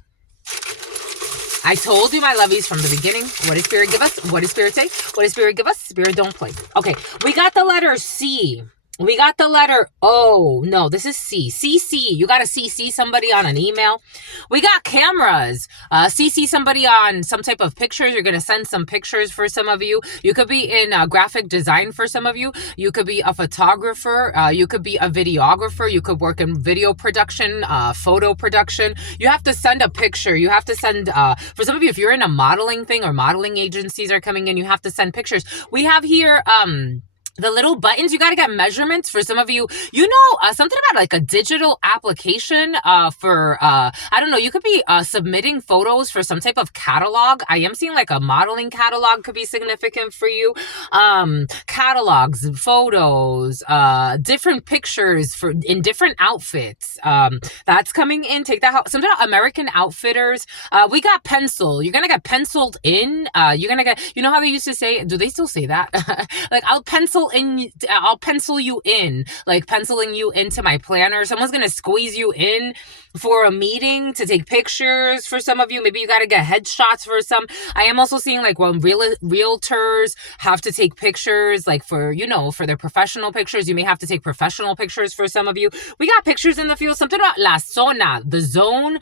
I told you, my lovies, from the beginning, what does Spirit give us? What does Spirit say? What does Spirit give us? Spirit don't play. Okay, we got the letter C. We got the letter O. No, this is C. CC. You got to CC somebody on an email. We got cameras. CC somebody on some type of pictures. You're going to send some pictures for some of you. You could be in graphic design for some of you. You could be a photographer. You could be a videographer. You could work in video production, photo production. You have to send a picture. You have to send, for some of you, if you're in a modeling thing or modeling agencies are coming in, you have to send pictures. We have here, the little buttons. You got to get measurements. For some of you, you know, something about like a digital application for, I don't know, you could be submitting photos for some type of catalog. I am seeing like a modeling catalog could be significant for you. Catalogs, photos, different pictures for in different outfits. That's coming in. Take that out. Something about American Outfitters. We got pencil. You're going to get penciled in. You're going to get, you know how they used to say, do they still say that? Like, I'll pencil you in, like penciling you into my planner. Someone's gonna squeeze you in for a meeting to take pictures. For some of you, maybe you got to get headshots for some. I am also seeing like when realtors have to take pictures, like for, you know, for their professional pictures, you may have to take professional pictures. For some of you, we got pictures in the field. Something about la zona, the zoning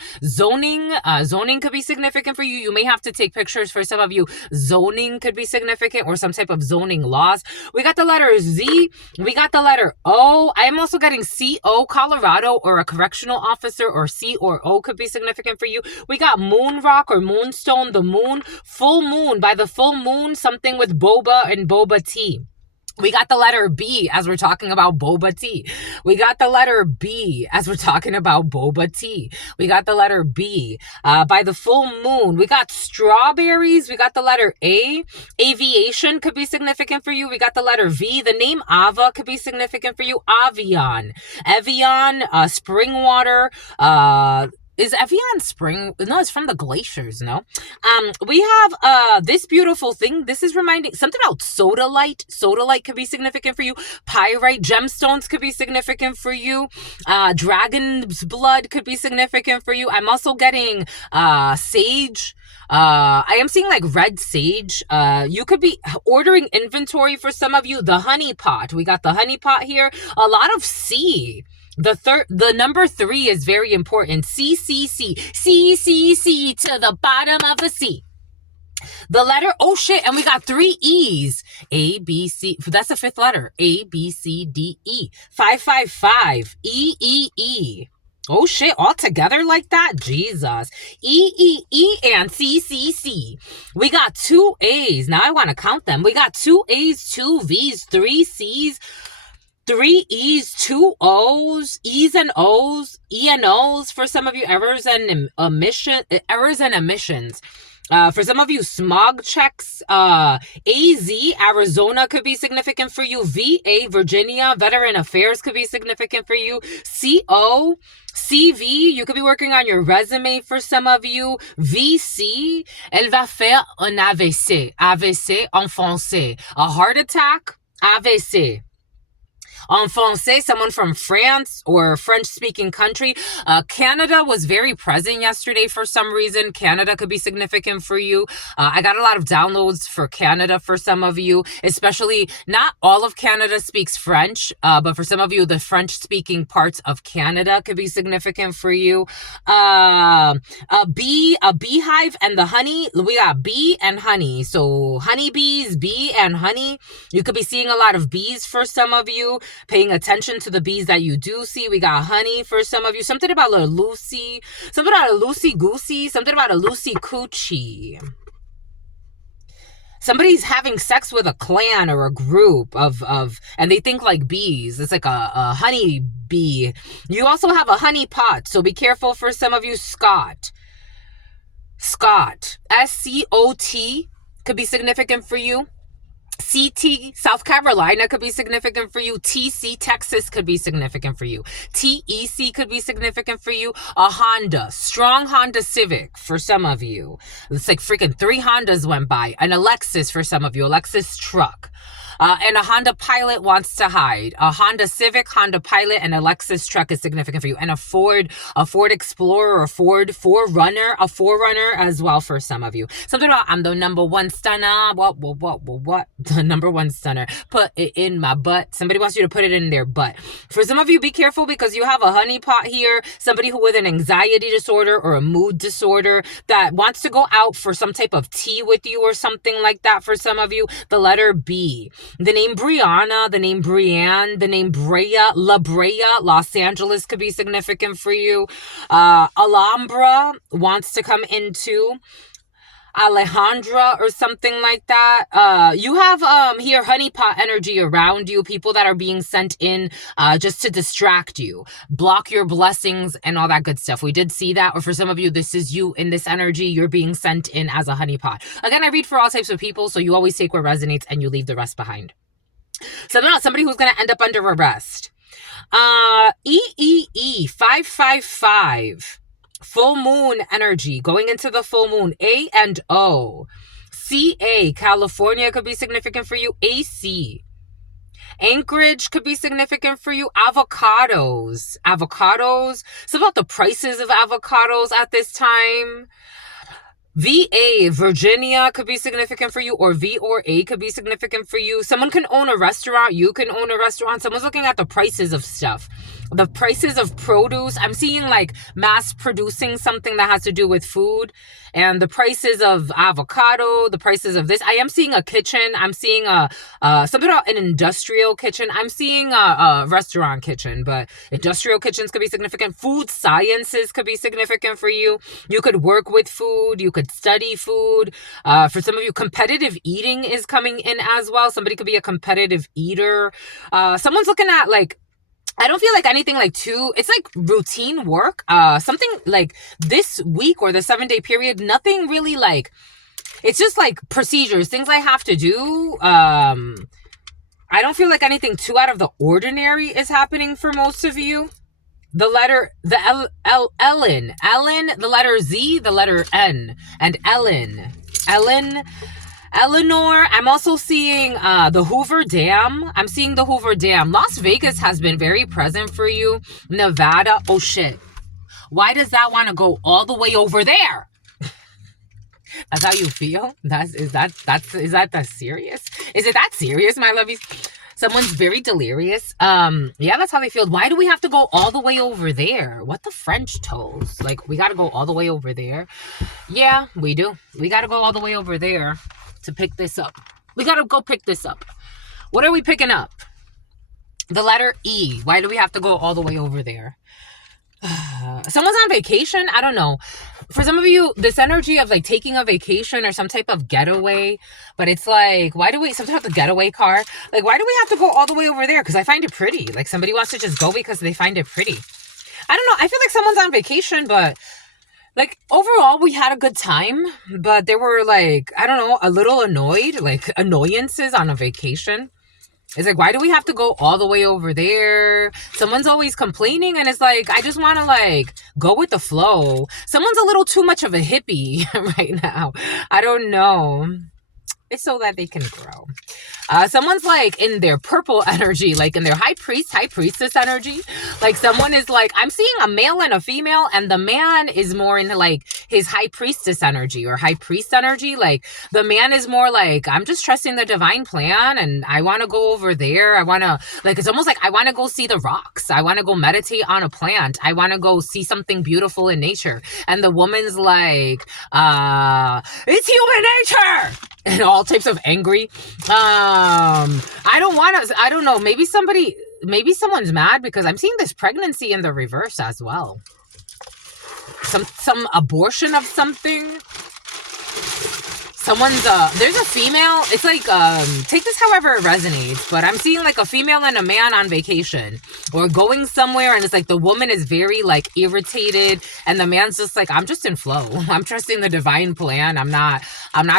could be significant for you. You may have to take pictures. For some of you, zoning could be significant, or some type of zoning laws. We got the letter Z. We got the letter O. I am also getting CO, Colorado, or a correctional officer, or C or O could be significant for you. We got moon rock or moonstone, the moon, full moon. By the full moon, something with boba and boba tea. We got the letter B as we're talking about boba tea. We got the letter B as we're talking about boba tea. We got the letter B. By the full moon, we got strawberries. We got the letter A. Aviation could be significant for you. We got the letter V. The name Ava could be significant for you. Avian. Evian, spring water, is Evian spring? No, it's from the glaciers, no? We have this beautiful thing. This is reminding something about sodalite. Sodalite could be significant for you. Pyrite gemstones could be significant for you. Dragon's blood could be significant for you. I'm also getting sage. I am seeing like red sage. You could be ordering inventory for some of you. The honey pot. We got the honey pot here. A lot of C. The number 3 is very important. C, C, C. C, C, C to the bottom of the C. The letter, oh shit, and we got 3 E's. A, B, C, that's the 5th letter. A, B, C, D, E. 555. E, E, E. Oh shit, all together like that? Jesus. E, E, E, and C, C, C. We got 2 A's. Now I want to count them. We got 2 A's, 2 V's, 3 C's, 3 E's, 2 O's, E's and O's, E and O's. For some of you, errors and emissions. For some of you, smog checks. AZ, Arizona could be significant for you. VA, Virginia, Veteran Affairs could be significant for you. CO, CV, you could be working on your resume for some of you. VC, elle va faire un AVC. AVC en français. A heart attack, AVC. En français, someone from France or French-speaking country. Canada was very present yesterday for some reason. Canada could be significant for you. I got a lot of downloads for Canada for some of you, especially not all of Canada speaks French, but for some of you, the French-speaking parts of Canada could be significant for you. A beehive and the honey. We got bee and honey. So honeybees, bee and honey. You could be seeing a lot of bees for some of you. Paying attention to the bees that you do see. We got honey for some of you. Something about a Lucy. Something about a loosey-goosey. Something about a loosey-coochie. Somebody's having sex with a clan or a group and they think like bees. It's like a honey bee. You also have a honey pot, so be careful for some of you. Scott, SCOT could be significant for you. CT, South Carolina could be significant for you. TC, Texas could be significant for you. TEC could be significant for you. A Honda, strong Honda Civic for some of you. It's like freaking 3 Hondas went by. An Lexus for some of you, a Lexus truck. And a Honda Pilot wants to hide. A Honda Civic, Honda Pilot, and a Lexus truck is significant for you. And a Ford Explorer, a Ford 4Runner, a 4Runner as well for some of you. Something about, I'm the number one stunner. What? The number one stunner. Put it in my butt. Somebody wants you to put it in their butt. For some of you, be careful because you have a honeypot here. Somebody who with an anxiety disorder or a mood disorder that wants to go out for some type of tea with you or something like that for some of you. The letter B. The name Brianna, the name Brianne, the name Brea, La Brea, Los Angeles could be significant for you. Alhambra wants to come into Alejandra or something like that. You have here honeypot energy around you, people that are being sent in just to distract you, block your blessings and all that good stuff. We did see that. Or for some of you, this is you in this energy. You're being sent in as a honeypot. Again, I read for all types of people, so you always take what resonates and you leave the rest behind. Somebody who's going to end up under arrest. EEE 555. Full moon energy going into the full moon. A and O. CA, California could be significant for you. AC. Anchorage could be significant for you. Avocados. It's about the prices of avocados at this time. VA, Virginia could be significant for you, or V or A could be significant for you. Someone can own a restaurant. You can own a restaurant. Someone's looking at the prices of stuff. The prices of produce. I'm seeing like mass producing something that has to do with food, and the prices of avocado, the prices of this. I am seeing a kitchen. I'm seeing something about an industrial kitchen. I'm seeing a restaurant kitchen, but industrial kitchens could be significant. Food sciences could be significant for you. You could work with food. You could study food. For some of you, competitive eating is coming in as well. Somebody could be a competitive eater. Someone's looking at like, I don't feel like anything like it's like routine work. Something like this week or the 7-day period, nothing really like, it's just like procedures, things I have to do. I don't feel like anything too out of the ordinary is happening for most of you. The letter, Ellen, the letter Z, the letter N, and Eleanor. I'm also seeing the Hoover Dam. I'm seeing the Hoover Dam. Las Vegas has been very present for you. Nevada. Oh shit. Why does that want to go all the way over there? That's how you feel? Is that that serious? Is it that serious, my lovies? Someone's very delirious. Yeah, that's how they feel. Why do we have to go all the way over there? What the French toast? Like, we got to go all the way over there? Yeah, we do. We got to go all the way over there to pick this up. We got to go pick this up. What are we picking up? The letter E. Why do we have to go all the way over there? Someone's on vacation? I don't know. For some of you, this energy of like taking a vacation or some type of getaway, but it's like, some type of getaway car? Like, why do we have to go all the way over there? Because I find it pretty. Like, somebody wants to just go because they find it pretty. I don't know. I feel like someone's on vacation, but like overall we had a good time, but there were like, I don't know, a little annoyed, like annoyances on a vacation. It's like, why do we have to go all the way over there? Someone's always complaining, and it's like, I just want to like go with the flow. Someone's a little too much of a hippie right now. I don't know. It's so that they can grow. Someone's like in their purple energy, like in their high priestess energy. Like someone is like, I'm seeing a male and a female, and the man is more in like his high priestess energy or high priest energy. Like the man is more like, I'm just trusting the divine plan, and I want to go over there. I want to like, it's almost like I want to go see the rocks. I want to go meditate on a plant. I want to go see something beautiful in nature. And the woman's like, it's human nature. And all types of angry. I don't know. Maybe someone's mad because I'm seeing this pregnancy in the reverse as well. Some abortion of something. someone's there's a female, it's like take this however it resonates, but I'm seeing like a female and a man on vacation or going somewhere, and it's like the woman is very like irritated and the man's just like, I'm just in flow. I'm trusting the divine plan. I'm not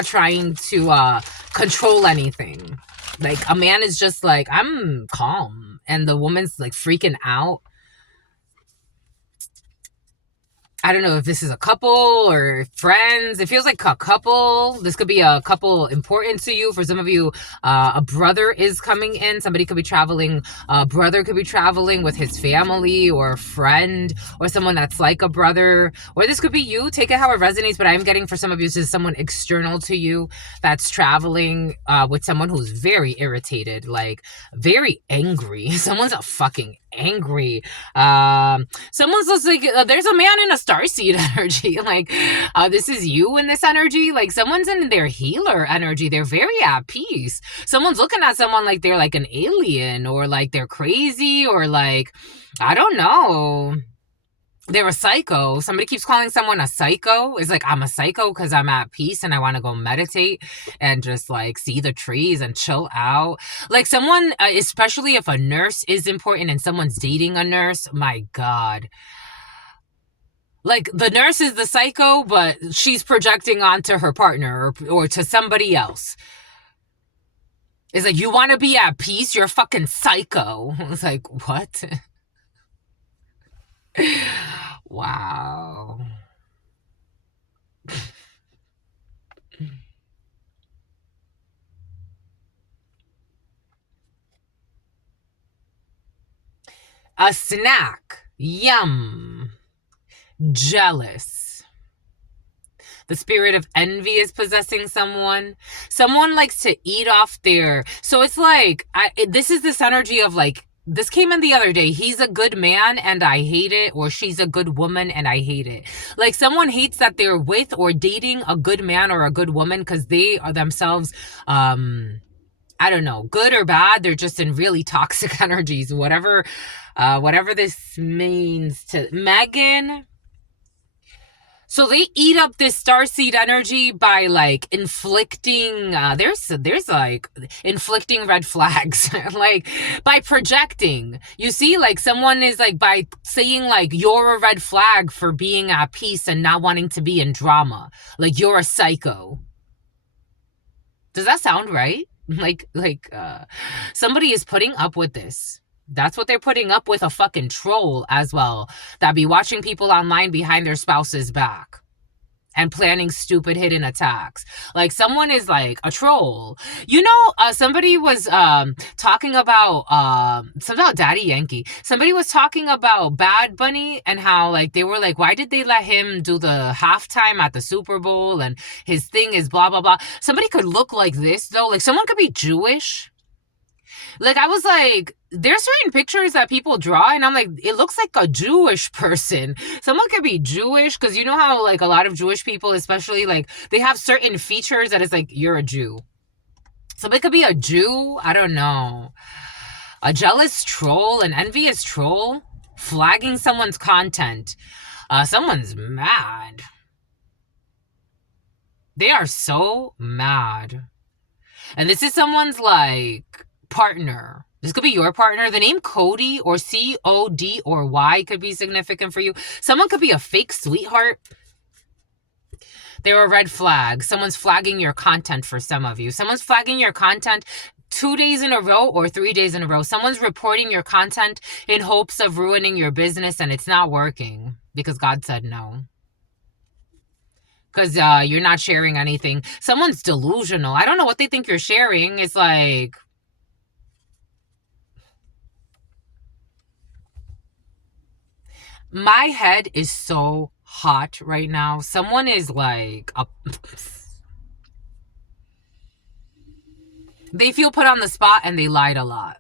trying to control anything. Like a man is just like, I'm calm, and the woman's like freaking out. I don't know if this is a couple or friends. It feels like a couple. This could be a couple important to you. For some of you, a brother is coming in. Somebody could be traveling. A brother could be traveling with his family or a friend or someone that's like a brother. Or this could be you. Take it how it resonates. But I'm getting for some of you, this is someone external to you that's traveling with someone who's very irritated, like very angry. Someone's a fucking angry. Someone's just like, there's a man in a starseed energy. Like, this is you in this energy. Like, someone's in their healer energy. They're very at peace. Someone's looking at someone like they're like an alien, or like they're crazy, or like, I don't know. They're a psycho. Somebody keeps calling someone a psycho. It's like, I'm a psycho because I'm at peace and I want to go meditate and just like see the trees and chill out. Like someone, especially if a nurse is important and someone's dating a nurse, my God. Like the nurse is the psycho, but she's projecting onto her partner or to somebody else. It's like, you want to be at peace? You're a fucking psycho. It's like, what? Wow. A snack. Yum. Jealous. The spirit of envy is possessing someone. Someone likes to eat off their... So it's like, this is this energy of like, this came in the other day. He's a good man and I hate it. Or she's a good woman and I hate it. Like someone hates that they're with or dating a good man or a good woman because they are themselves, I don't know, good or bad. They're just in really toxic energies. Whatever this means to Megan. So they eat up this starseed energy by like inflicting, there's like inflicting red flags, like by projecting. You see, like someone is like by saying like, you're a red flag for being at peace and not wanting to be in drama. Like you're a psycho. Does that sound right? Like somebody is putting up with this. That's what they're putting up with, a fucking troll as well. That be watching people online behind their spouse's back and planning stupid hidden attacks. Like someone is like a troll. You know, somebody was talking about something about Daddy Yankee. Somebody was talking about Bad Bunny and how like they were like, why did they let him do the halftime at the Super Bowl? And his thing is blah, blah, blah. Somebody could look like this though. Like someone could be Jewish. Like, I was like, there's certain pictures that people draw, and I'm like, it looks like a Jewish person. Someone could be Jewish, because you know how, like, a lot of Jewish people, especially, like, they have certain features that is like, you're a Jew. Somebody could be a Jew. I don't know. A jealous troll, an envious troll, flagging someone's content. Someone's mad. They are so mad. And this is someone's, like, partner. This could be your partner. The name Cody or C-O-D or Y could be significant for you. Someone could be a fake sweetheart. They're a red flag. Someone's flagging your content for some of you. Someone's flagging your content 2 days in a row or 3 days in a row. Someone's reporting your content in hopes of ruining your business, and it's not working because God said no. Because you're not sharing anything. Someone's delusional. I don't know what they think you're sharing. It's like... My head is so hot right now. Someone is like... They feel put on the spot and they lied a lot.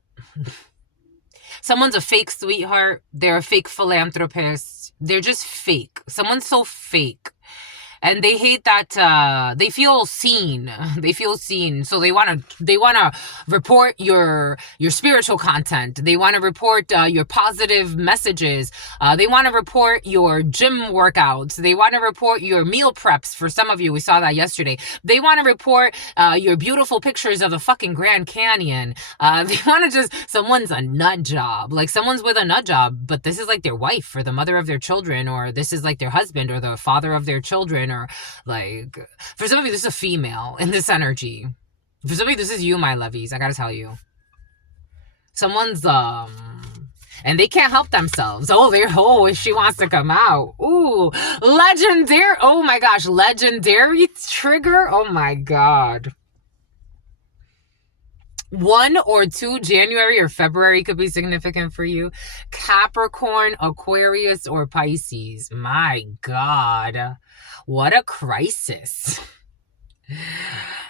Someone's a fake sweetheart. They're a fake philanthropist. They're just fake. Someone's so fake. and they hate that they feel seen. They feel seen, so they want to report your spiritual content. They want to report your positive messages. They want to report your gym workouts. They want to report your meal preps. For some of you, we saw that yesterday. They want to report your beautiful pictures of the fucking Grand Canyon. They want to just, someone's a nut job, like someone's with a nut job, but this is like their wife or the mother of their children, or this is like their husband or the father of their children, or like, for some of you, this is a female in this energy. For some of you, this is you, my lovies. I gotta tell you. Someone's, and they can't help themselves. Oh, she wants to come out. Ooh, legendary. Oh my gosh, legendary trigger. Oh my God. 1 or 2, January or February could be significant for you. Capricorn, Aquarius, or Pisces. My God. What a crisis.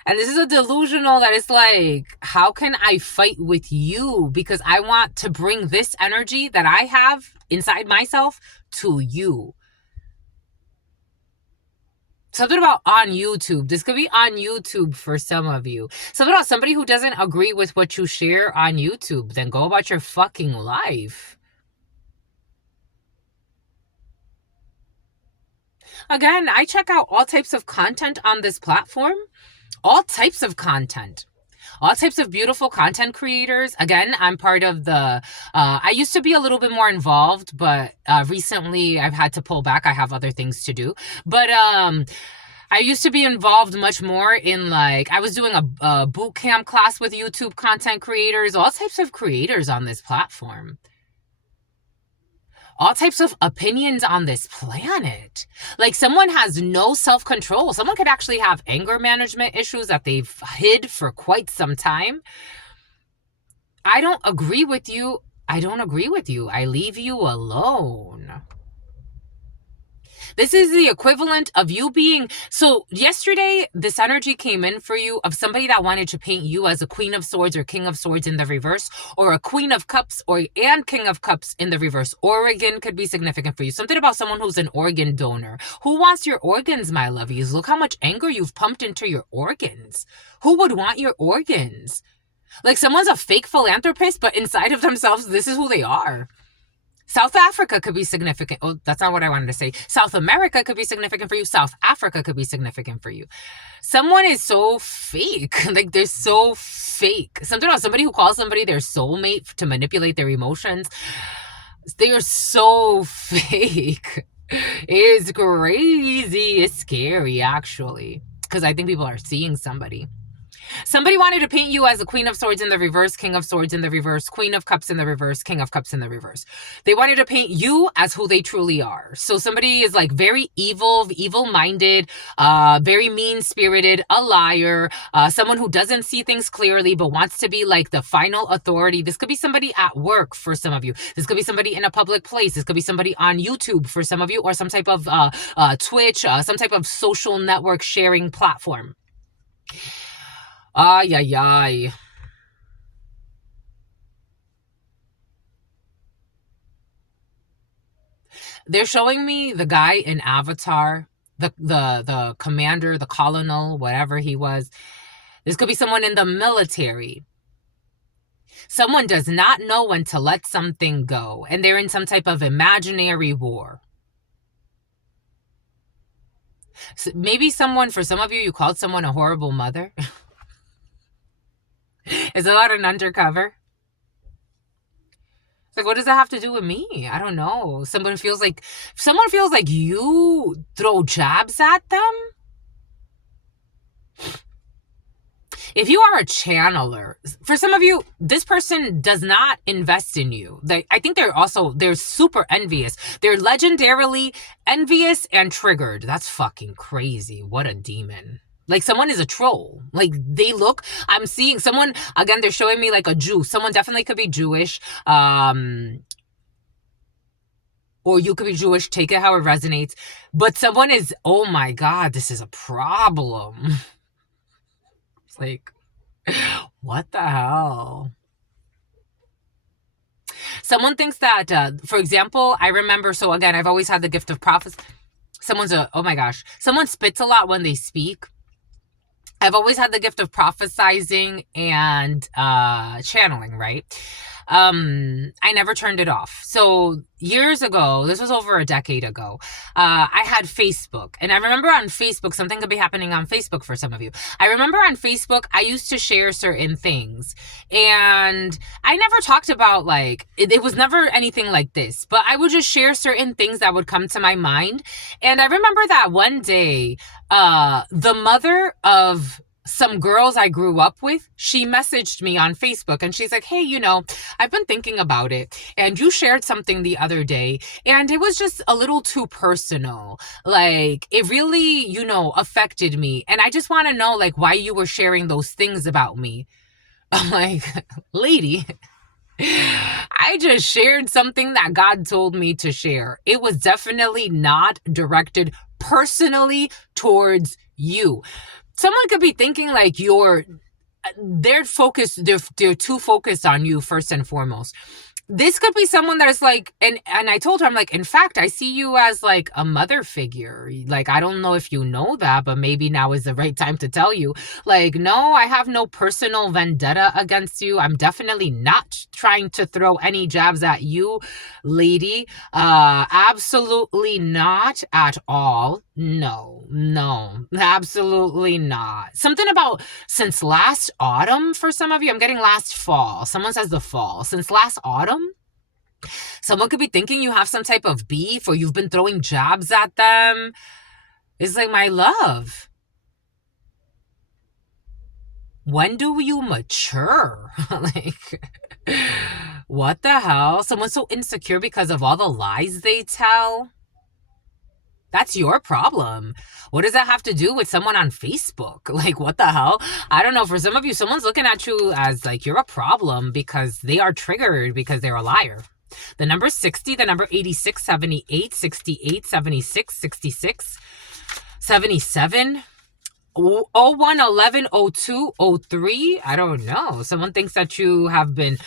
And this is a delusional that it's like, how can I fight with you? Because I want to bring this energy that I have inside myself to you. Something about on YouTube. This could be on YouTube for some of you. Something about somebody who doesn't agree with what you share on YouTube. Then go about your fucking life. Again, I check out all types of content on this platform. All types of content. All types of beautiful content creators. Again, I'm part of the, I used to be a little bit more involved, but recently I've had to pull back. I have other things to do. But I used to be involved much more in, like, I was doing a boot camp class with YouTube content creators, all types of creators on this platform. All types of opinions on this planet. Like, someone has no self-control. Someone could actually have anger management issues that they've hid for quite some time. I don't agree with you. I don't agree with you. I leave you alone. This is the equivalent of you being... So yesterday, this energy came in for you of somebody that wanted to paint you as a Queen of Swords or King of Swords in the reverse, or a Queen of Cups and King of Cups in the reverse. Organ could be significant for you. Something about someone who's an organ donor. Who wants your organs, my lovies? Look how much anger you've pumped into your organs. Who would want your organs? Like, someone's a fake philanthropist, but inside of themselves, this is who they are. South Africa could be significant. Oh, that's not what I wanted to say. South America could be significant for you. South Africa could be significant for you. Someone is so fake. Like, they're so fake. Something about somebody who calls somebody their soulmate to manipulate their emotions. They are so fake. It's crazy. It's scary, actually. Because I think people are seeing somebody. Somebody wanted to paint you as a Queen of Swords in the reverse, King of Swords in the reverse, Queen of Cups in the reverse, King of Cups in the reverse. They wanted to paint you as who they truly are. So somebody is like very evil-minded, very mean-spirited, a liar, someone who doesn't see things clearly but wants to be like the final authority. This could be somebody at work for some of you. This could be somebody in a public place. This could be somebody on YouTube for some of you, or some type of Twitch, some type of social network sharing platform. Ay, ay, ay. They're showing me the guy in Avatar, the commander, the colonel, whatever he was. This could be someone in the military. Someone does not know when to let something go, and they're in some type of imaginary war. So maybe someone, for some of you, you called someone a horrible mother. Is that an undercover? Like, what does that have to do with me? I don't know. Someone feels like you throw jabs at them. If you are a channeler, for some of you, this person does not invest in you. I think they're super envious. They're legendarily envious and triggered. That's fucking crazy. What a demon. Like, someone is a troll. Like, I'm seeing someone, again, they're showing me like a Jew. Someone definitely could be Jewish. Or you could be Jewish. Take it how it resonates. But someone is, oh my God, this is a problem. It's like, what the hell? Someone thinks that, for example, I remember, so again, I've always had the gift of prophecy. oh my gosh, someone spits a lot when they speak. I've always had the gift of prophesizing and channeling, right? I never turned it off. So years ago, this was over a decade ago, I had Facebook. And I remember on Facebook, something could be happening on Facebook for some of you. I remember on Facebook, I used to share certain things. And I never talked about like, it was never anything like this, but I would just share certain things that would come to my mind. And I remember that one day, the mother of some girls I grew up with, she messaged me on Facebook and she's like, hey, I've been thinking about it and you shared something the other day and it was just a little too personal. Like it really, affected me. And I just want to know like why you were sharing those things about me. I'm like, lady, I just shared something that God told me to share. It was definitely not directed personally towards you. Someone could be thinking like they're too focused on you first and foremost. This could be someone that is like, and I told her, I'm like, in fact, I see you as like a mother figure. Like, I don't know if you know that, but maybe now is the right time to tell you. Like, no, I have no personal vendetta against you. I'm definitely not trying to throw any jabs at you, lady. Absolutely not at all. No, absolutely not. Something about since last autumn for some of you. I'm getting last fall. Someone says the fall. Since last autumn, someone could be thinking you have some type of beef or you've been throwing jabs at them. It's like, my love, when do you mature? Like, what the hell? Someone's so insecure because of all the lies they tell. That's your problem. What does that have to do with someone on Facebook? Like, what the hell? I don't know. For some of you, someone's looking at you as like you're a problem because they are triggered because they're a liar. The number 60, the number 86, 78, 68, 76, 66, 77, 01, 11, 02, 03. I don't know. Someone thinks that you have been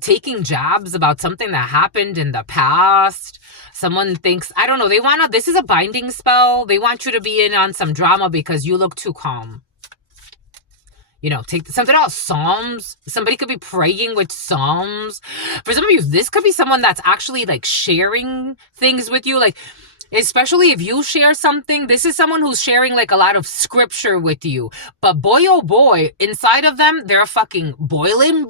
taking jabs about something that happened in the past. Someone thinks, I don't know, this is a binding spell. They want you to be in on some drama because you look too calm. Take something about Psalms. Somebody could be praying with Psalms. For some of you, this could be someone that's actually like sharing things with you. Like, especially if you share something, this is someone who's sharing like a lot of scripture with you. But boy, oh boy, inside of them, they're fucking boiling,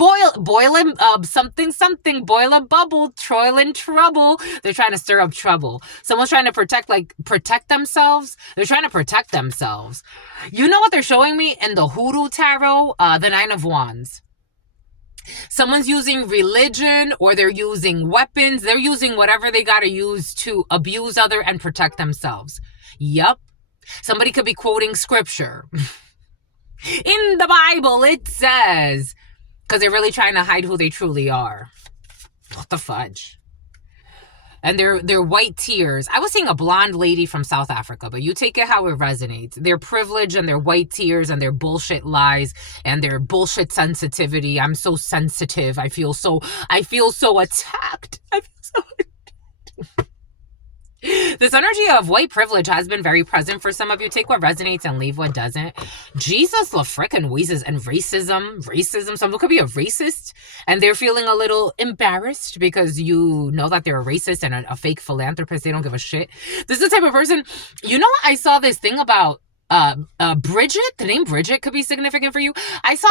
something, boil a bubble, troiling trouble. They're trying to stir up trouble. Someone's trying to protect themselves. They're trying to protect themselves. You know what they're showing me in the Hoodoo Tarot? The Nine of Wands. Someone's using religion or they're using weapons. They're using whatever they got to use to abuse other and protect themselves. Yup. Somebody could be quoting scripture. In the Bible, it says, because they're really trying to hide who they truly are. What the fudge? And they're white tears. I was seeing a blonde lady from South Africa, but you take it how it resonates. Their privilege and their white tears and their bullshit lies and their bullshit sensitivity. I'm so sensitive. I feel so attacked. This energy of white privilege has been very present for some of you. Take what resonates and leave what doesn't. Jesus la frickin' wheezes. And racism. Someone could be a racist and they're feeling a little embarrassed because you know that they're a racist and a fake philanthropist. They don't give a shit. This is the type of person, I saw this thing about Bridget. The name Bridget could be significant for you. I saw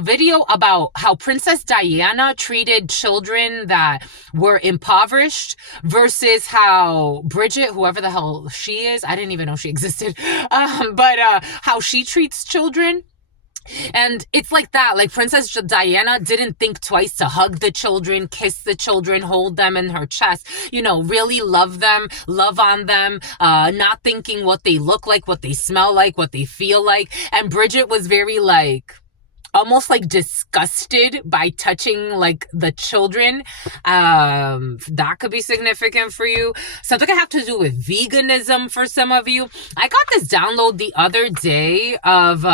video about how Princess Diana treated children that were impoverished versus how Bridget, whoever the hell she is, I didn't even know she existed, but how she treats children. And it's like that. Like Princess Diana didn't think twice to hug the children, kiss the children, hold them in her chest, really love them, love on them, not thinking what they look like, what they smell like, what they feel like. And Bridget was very almost disgusted by touching the children. That could be significant for you. Something could have to do with veganism for some of you. I got this download the other day of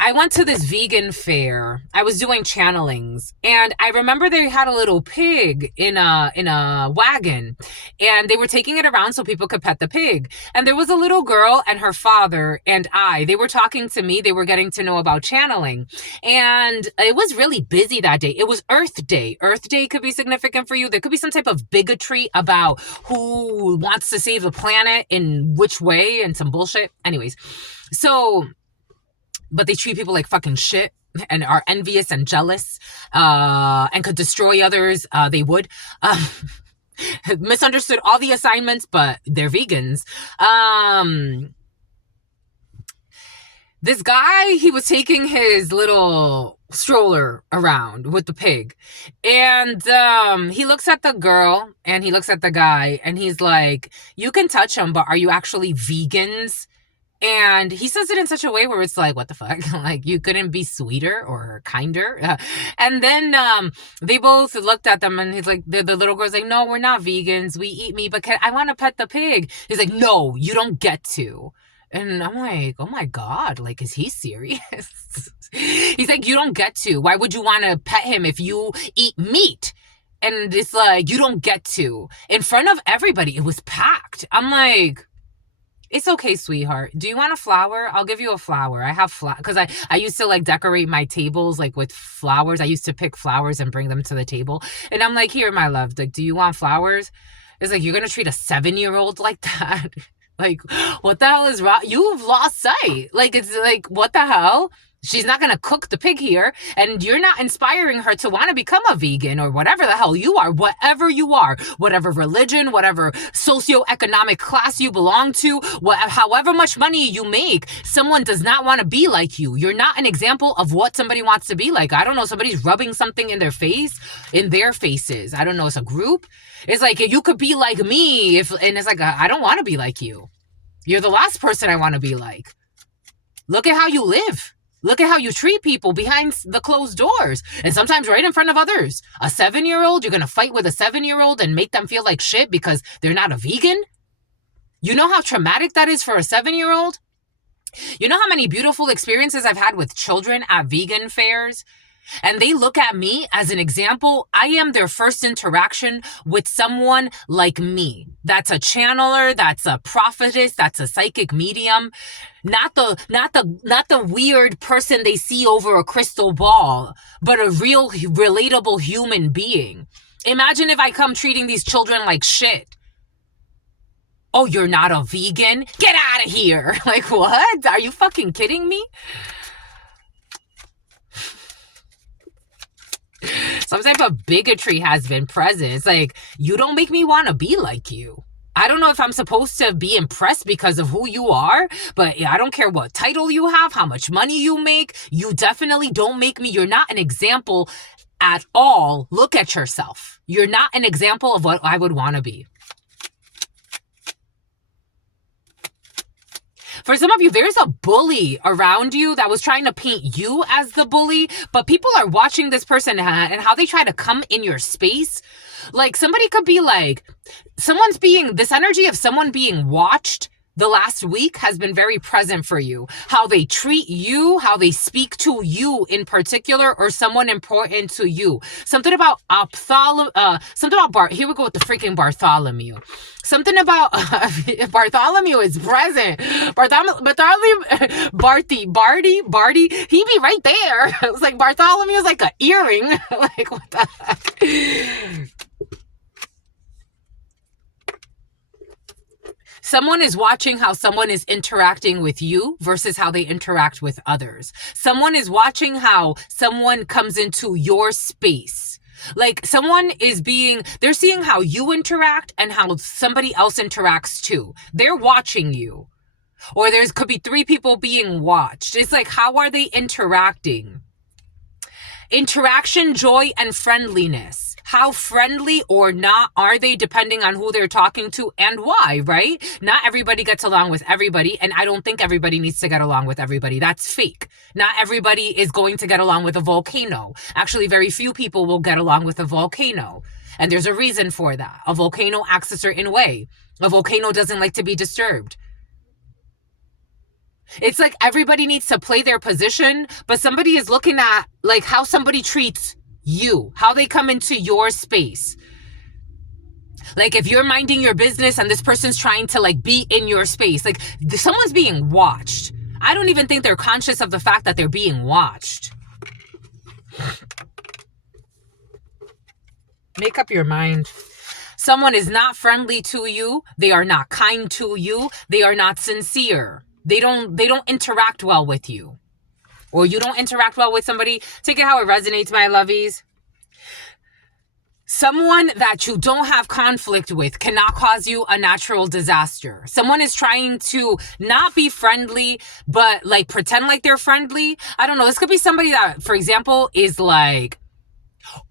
I went to this vegan fair. I was doing channelings, and I remember they had a little pig in a wagon, and they were taking it around so people could pet the pig. And there was a little girl and her father and they were talking to me. They were getting to know about channeling, and it was really busy that day. It was Earth Day. Earth Day could be significant for you. There could be some type of bigotry about who wants to save the planet in which way and some bullshit. Anyways, so but they treat people like fucking shit and are envious and jealous and could destroy others. They would. Misunderstood all the assignments, but they're vegans. This guy, he was taking his little stroller around with the pig, and he looks at the girl and he looks at the guy and he's like, you can touch them, but are you actually vegans? And he says it in such a way where it's like, what the fuck? Like, you couldn't be sweeter or kinder? And then they both looked at them, and he's like, the little girl's like, no, we're not vegans. We eat meat, but I want to pet the pig. He's like, no, you don't get to. And I'm like, oh my God, like, is he serious? He's like, you don't get to. Why would you want to pet him if you eat meat? And it's like, you don't get to. In front of everybody, it was packed. I'm like, it's okay, sweetheart. Do you want a flower? I'll give you a flower. I have flowers because I used to like decorate my tables like with flowers. I used to pick flowers and bring them to the table. And I'm like, here, my love, like, do you want flowers? It's like, you're going to treat a 7-year-old like that? Like, what the hell is wrong? You've lost sight. Like, it's like, what the hell? She's not going to cook the pig here, and you're not inspiring her to want to become a vegan or whatever the hell you are, whatever you are, whatever religion, whatever socioeconomic class you belong to, however much money you make, someone does not want to be like you. You're not an example of what somebody wants to be like. I don't know, somebody's rubbing something in their face, in their faces. I don't know, it's a group. It's like, you could be like me, and it's like, I don't want to be like you. You're the last person I want to be like. Look at how you live. Look at how you treat people behind the closed doors, and sometimes right in front of others. A 7-year-old, you're going to fight with a 7-year-old and make them feel like shit because they're not a vegan? You know how traumatic that is for a 7-year-old? You know how many beautiful experiences I've had with children at vegan fairs? And they look at me as an example. I am their first interaction with someone like me. That's a channeler, that's a prophetess, that's a psychic medium. Not the weird person they see over a crystal ball, but a real relatable human being. Imagine if I come treating these children like shit. Oh, you're not a vegan? Get out of here. Like, what? Are you fucking kidding me? Some type of bigotry has been present. It's like, you don't make me want to be like you. I don't know if I'm supposed to be impressed because of who you are, but I don't care what title you have, how much money you make. You definitely don't make me. You're not an example at all. Look at yourself. You're not an example of what I would want to be. For some of you, there's a bully around you that was trying to paint you as the bully, but people are watching this person and how they try to come in your space. Like, somebody could be like, this energy of someone being watched the last week has been very present for you. How they treat you, how they speak to you in particular, or someone important to you. Something about here we go with the freaking Bartholomew. Something about Bartholomew is present. Barty, he be right there. It's like Bartholomew is like an earring. Like, what the heck? Someone is watching how someone is interacting with you versus how they interact with others. Someone is watching how someone comes into your space. Like, they're seeing how you interact and how somebody else interacts too. They're watching you. Or could be 3 people being watched. It's like, how are they interacting? Interaction, joy, and friendliness. How friendly or not are they depending on who they're talking to and why, right? Not everybody gets along with everybody, and I don't think everybody needs to get along with everybody. That's fake. Not everybody is going to get along with a volcano. Actually, very few people will get along with a volcano, and there's a reason for that. A volcano acts a certain way. A volcano doesn't like to be disturbed. It's like everybody needs to play their position, but somebody is looking at like how somebody treats you, how they come into your space. Like if you're minding your business and this person's trying to like be in your space, like someone's being watched. I don't even think they're conscious of the fact that they're being watched. Make up your mind. Someone is not friendly to you. They are not kind to you. They are not sincere. They don't interact well with you. Or you don't interact well with somebody. Take it how it resonates, my lovies. Someone that you don't have conflict with cannot cause you a natural disaster. Someone is trying to not be friendly, but like pretend like they're friendly. I don't know. This could be somebody that, for example, is like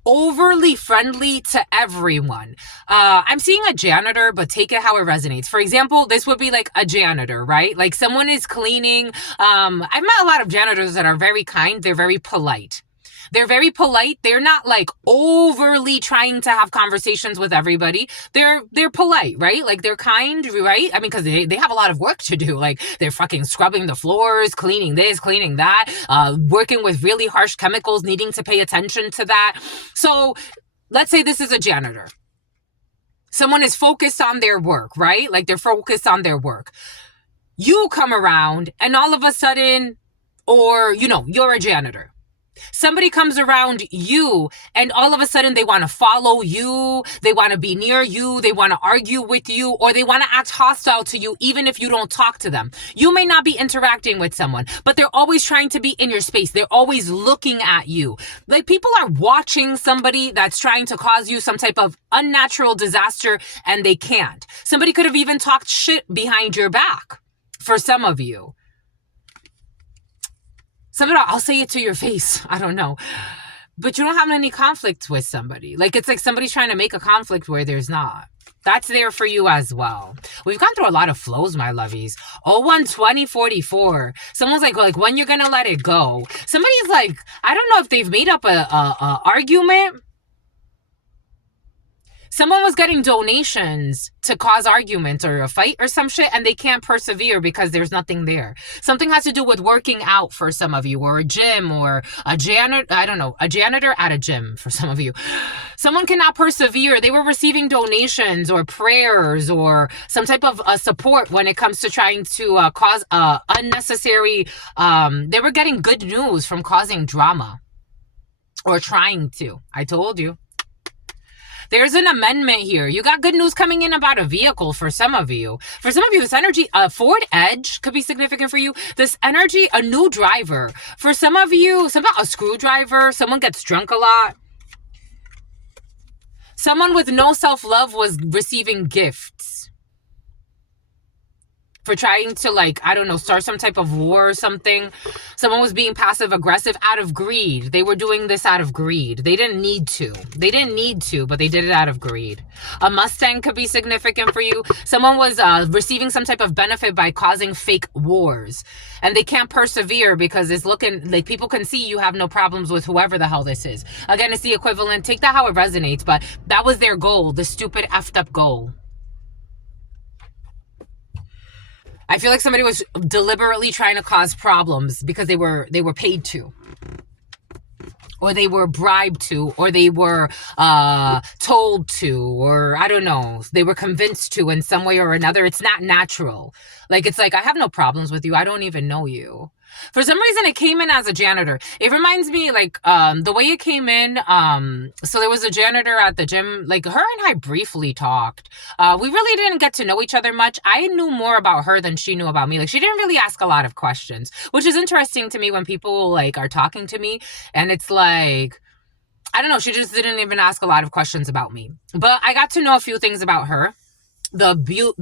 overly friendly to everyone. I'm seeing a janitor, but take it how it resonates. For example, this would be like a janitor, right? Like someone is cleaning. I've met a lot of janitors that are very kind. They're very polite. They're very polite. They're not like overly trying to have conversations with everybody. They're polite, right? Like they're kind, right? I mean, because they have a lot of work to do. Like they're fucking scrubbing the floors, cleaning this, cleaning that, working with really harsh chemicals, needing to pay attention to that. So let's say this is a janitor. Someone is focused on their work, right? Like they're focused on their work. You come around and all of a sudden, or, you know, you're a janitor. Somebody comes around you and all of a sudden they want to follow you, they want to be near you, they want to argue with you, or they want to act hostile to you even if you don't talk to them. You may not be interacting with someone, but they're always trying to be in your space. They're always looking at you. Like people are watching somebody that's trying to cause you some type of unnatural disaster and they can't. Somebody could have even talked shit behind your back for some of you. I'll say it to your face. I don't know. But you don't have any conflict with somebody. Like, it's like somebody's trying to make a conflict where there's not. That's there for you as well. We've gone through a lot of flows, my lovies. 012044. Someone's like, when you're going to let it go? Somebody's like, I don't know if they've made up a argument. Someone was getting donations to cause arguments or a fight or some shit, and they can't persevere because there's nothing there. Something has to do with working out for some of you, or a gym, or a janitor. I don't know, a janitor at a gym for some of you. Someone cannot persevere. They were receiving donations or prayers or some type of support when it comes to trying to cause unnecessary. They were getting good news from causing drama or trying to. I told you. There's an amendment here. You got good news coming in about a vehicle for some of you. For some of you, this energy, a Ford Edge could be significant for you. This energy, a new driver. For some of you, a screwdriver. Someone gets drunk a lot. Someone with no self-love was receiving gifts for trying to, like, I don't know, start some type of war or something. Someone was being passive aggressive out of greed. They were doing this out of greed. They didn't need to, but they did it out of greed. A Mustang could be significant for you. Someone was receiving some type of benefit by causing fake wars, and they can't persevere because it's looking like people can see you have no problems with whoever the hell this is. Again, it's the equivalent. Take that how it resonates, but that was their goal, the stupid effed up goal. I feel like somebody was deliberately trying to cause problems because they were paid to, or they were bribed to, or they were told to, or I don't know, they were convinced to in some way or another. It's not natural. Like, it's like, I have no problems with you. I don't even know you. For some reason, it came in as a janitor. It reminds me, like, the way it came in, so there was a janitor at the gym. Like, her and I briefly talked. We really didn't get to know each other much. I knew more about her than she knew about me. Like, she didn't really ask a lot of questions, which is interesting to me when people, like, are talking to me, and it's like, I don't know, she just didn't even ask a lot of questions about me. But I got to know a few things about her. Somebody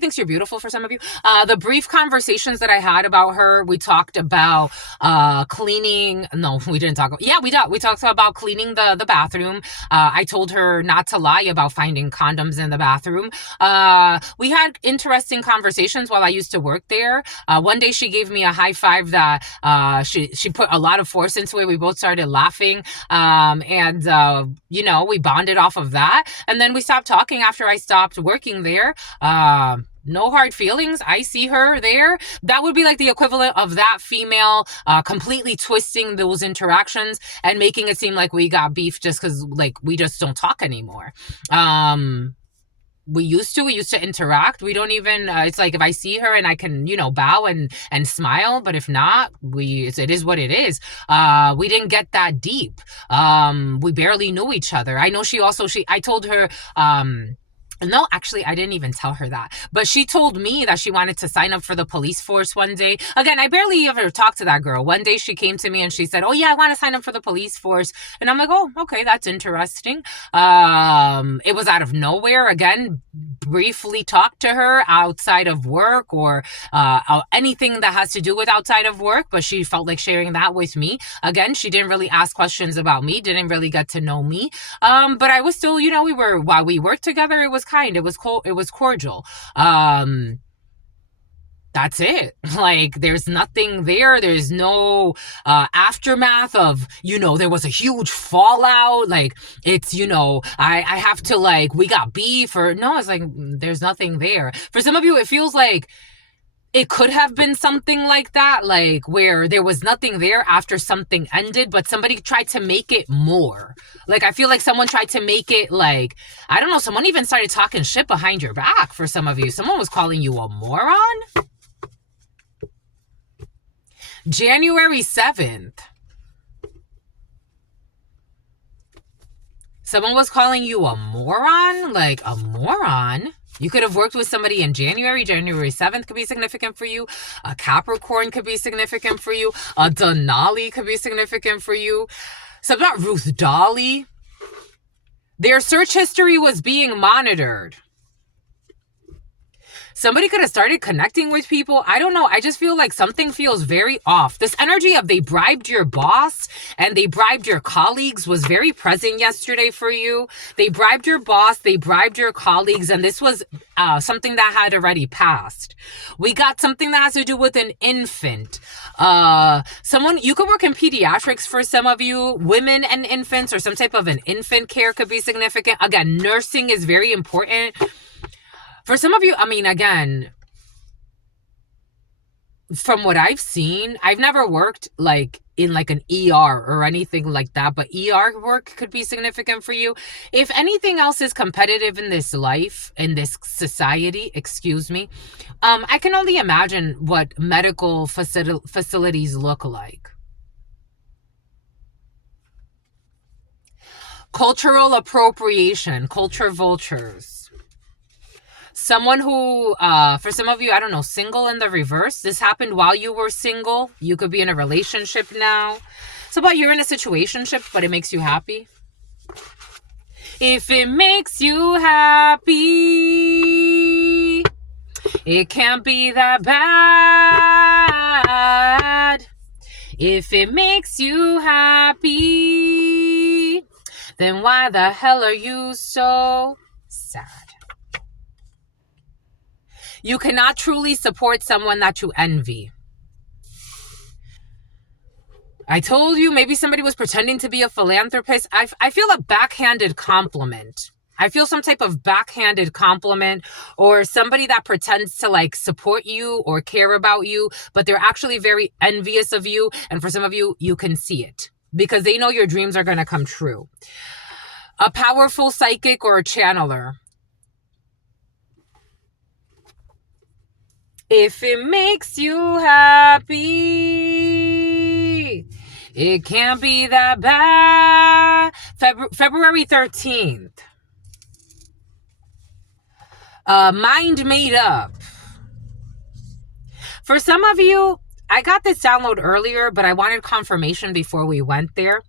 thinks you're beautiful for some of you. The brief conversations that I had about her, we talked about cleaning. No, we didn't talk about, we talked about cleaning the bathroom. I told her not to lie about finding condoms in the bathroom. We had interesting conversations while I used to work there. One day she gave me a high five that she put a lot of force into it. We both started laughing, and we bonded off of that. And then we stopped talking after I stopped working there. no hard feelings. I see her there. That would be like the equivalent of that female completely twisting those interactions and making it seem like we got beef just because like we just don't talk anymore. We used to interact. We don't even it's like if I see her and I can, you know, bow and smile, but if not, it is what it is. We didn't get that deep. We barely knew each other. I know I told her no, actually, I didn't even tell her that. But she told me that she wanted to sign up for the police force one day. Again, I barely ever talked to that girl. One day she came to me and she said, oh, yeah, I want to sign up for the police force. And I'm like, oh, okay, that's interesting. It was out of nowhere. Again, briefly talked to her outside of work or anything that has to do with outside of work. But she felt like sharing that with me. Again, she didn't really ask questions about me, didn't really get to know me. But I was still, you know, while we worked together, it was kind, it was cool, it was cordial. That's it. Like, there's nothing there. There's no aftermath of, you know, there was a huge fallout. Like, it's, you know, I have to, like, we got beef or no, it's like, there's nothing there. For some of you, it feels like it could have been something like that, like where there was nothing there after something ended, but somebody tried to make it more. Like, I feel like someone tried to make it like, I don't know, someone even started talking shit behind your back for some of you. Someone was calling you a moron. January 7th. Someone was calling you a moron? Like, a moron? You could have worked with somebody in January. January 7th could be significant for you. A Capricorn could be significant for you. A Denali could be significant for you. So about Ruth Dolly. Their search history was being monitored. Somebody could have started connecting with people. I don't know. I just feel like something feels very off. This energy of they bribed your boss and they bribed your colleagues was very present yesterday for you. They bribed your boss, they bribed your colleagues, and this was something that had already passed. We got something that has to do with an infant. You could work in pediatrics for some of you, women and infants, or some type of an infant care could be significant. Again, nursing is very important. For some of you, I mean, again, from what I've seen, I've never worked like in like an ER or anything like that, but ER work could be significant for you. If anything else is competitive in this life, in this society, excuse me, I can only imagine what medical facilities look like. Cultural appropriation, culture vultures. Someone who, for some of you, I don't know, single in the reverse. This happened while you were single. You could be in a relationship now. So, but you're in a situationship, but it makes you happy. If it makes you happy, it can't be that bad. If it makes you happy, then why the hell are you so sad? You cannot truly support someone that you envy. I told you maybe somebody was pretending to be a philanthropist. I feel a backhanded compliment. I feel some type of backhanded compliment, or somebody that pretends to like support you or care about you, but they're actually very envious of you. And for some of you, you can see it because they know your dreams are going to come true. A powerful psychic or a channeler. If it makes you happy, it can't be that bad. February 13th. Mind made up. For some of you, I got this download earlier, but I wanted confirmation before we went there.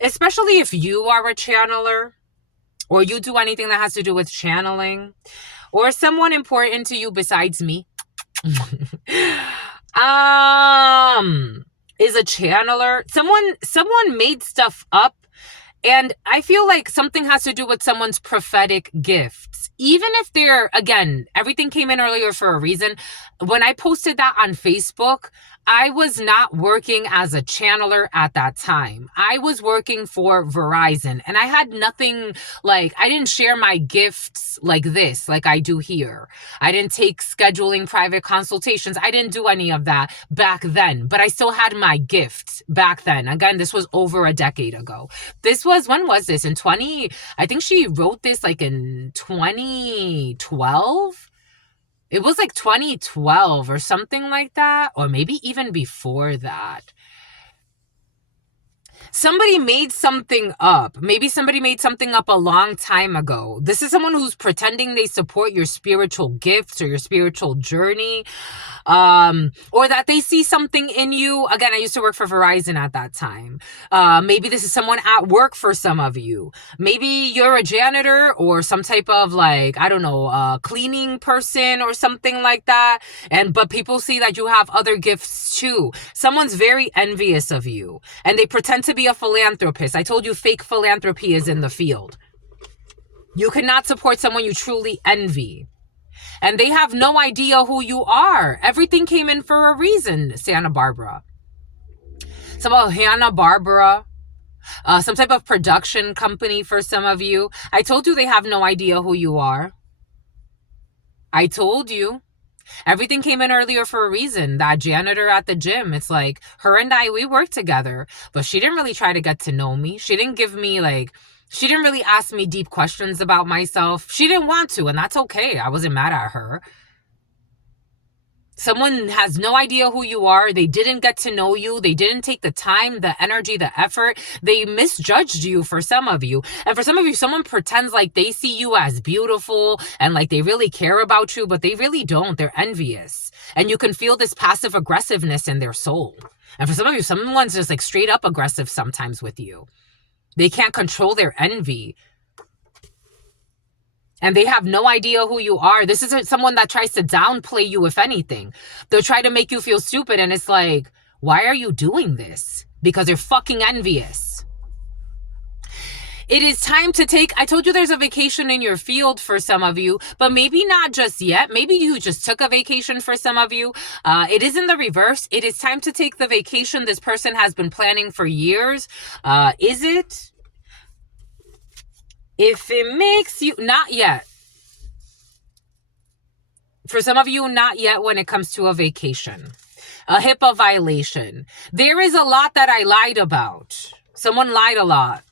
Especially if you are a channeler, or you do anything that has to do with channeling, or someone important to you besides me. Is a channeler. Someone made stuff up, and I feel like something has to do with someone's prophetic gifts. gifts, even if they're, again, everything came in earlier for a reason. When I posted that on Facebook, I was not working as a channeler at that time. I was working for Verizon, and I had nothing, like, I didn't share my gifts like this, like I do here. I didn't take scheduling private consultations. I didn't do any of that back then, but I still had my gifts back then. Again, this was over a decade ago. This was, when was this? In I think she wrote this like in 2012. It was like 2012 or something like that, or maybe even before that. Somebody made something up. Maybe somebody made something up a long time ago. This is someone who's pretending they support your spiritual gifts or your spiritual journey, or that they see something in you. Again, I used to work for Verizon at that time. Maybe this is someone at work for some of you. Maybe you're a janitor or some type of, like, I don't know, cleaning person or something like that. But people see that you have other gifts too. Someone's very envious of you, and they pretend to be a philanthropist. I told you fake philanthropy is in the field. You cannot support someone you truly envy. And they have no idea who you are. Everything came in for a reason, Santa Barbara. Some about Hanna-Barbera. Some type of production company for some of you. I told you they have no idea who you are. I told you. Everything came in earlier for a reason. That janitor at the gym, it's like, her and I, we worked together, but she didn't really try to get to know me. She didn't give me, like, she didn't really ask me deep questions about myself. She didn't want to, and that's okay. I wasn't mad at her. Someone has no idea who you are. They didn't get to know you. They didn't take the time, the energy, the effort. They misjudged you for some of you. And for some of you, someone pretends like they see you as beautiful and like they really care about you, but they really don't. They're envious. And you can feel this passive aggressiveness in their soul. And for some of you, someone's just like straight up aggressive sometimes with you. They can't control their envy. And they have no idea who you are. This isn't someone that tries to downplay you, if anything. They'll try to make you feel stupid. And it's like, why are you doing this? Because they're fucking envious. It is time to take, I told you there's a vacation in your field for some of you, but maybe not just yet. Maybe you just took a vacation for some of you. It is in the reverse. It is time to take the vacation this person has been planning for years. Is it? If it makes you, not yet. For some of you, not yet when it comes to a vacation. A HIPAA violation. There is a lot that I lied about. Someone lied a lot.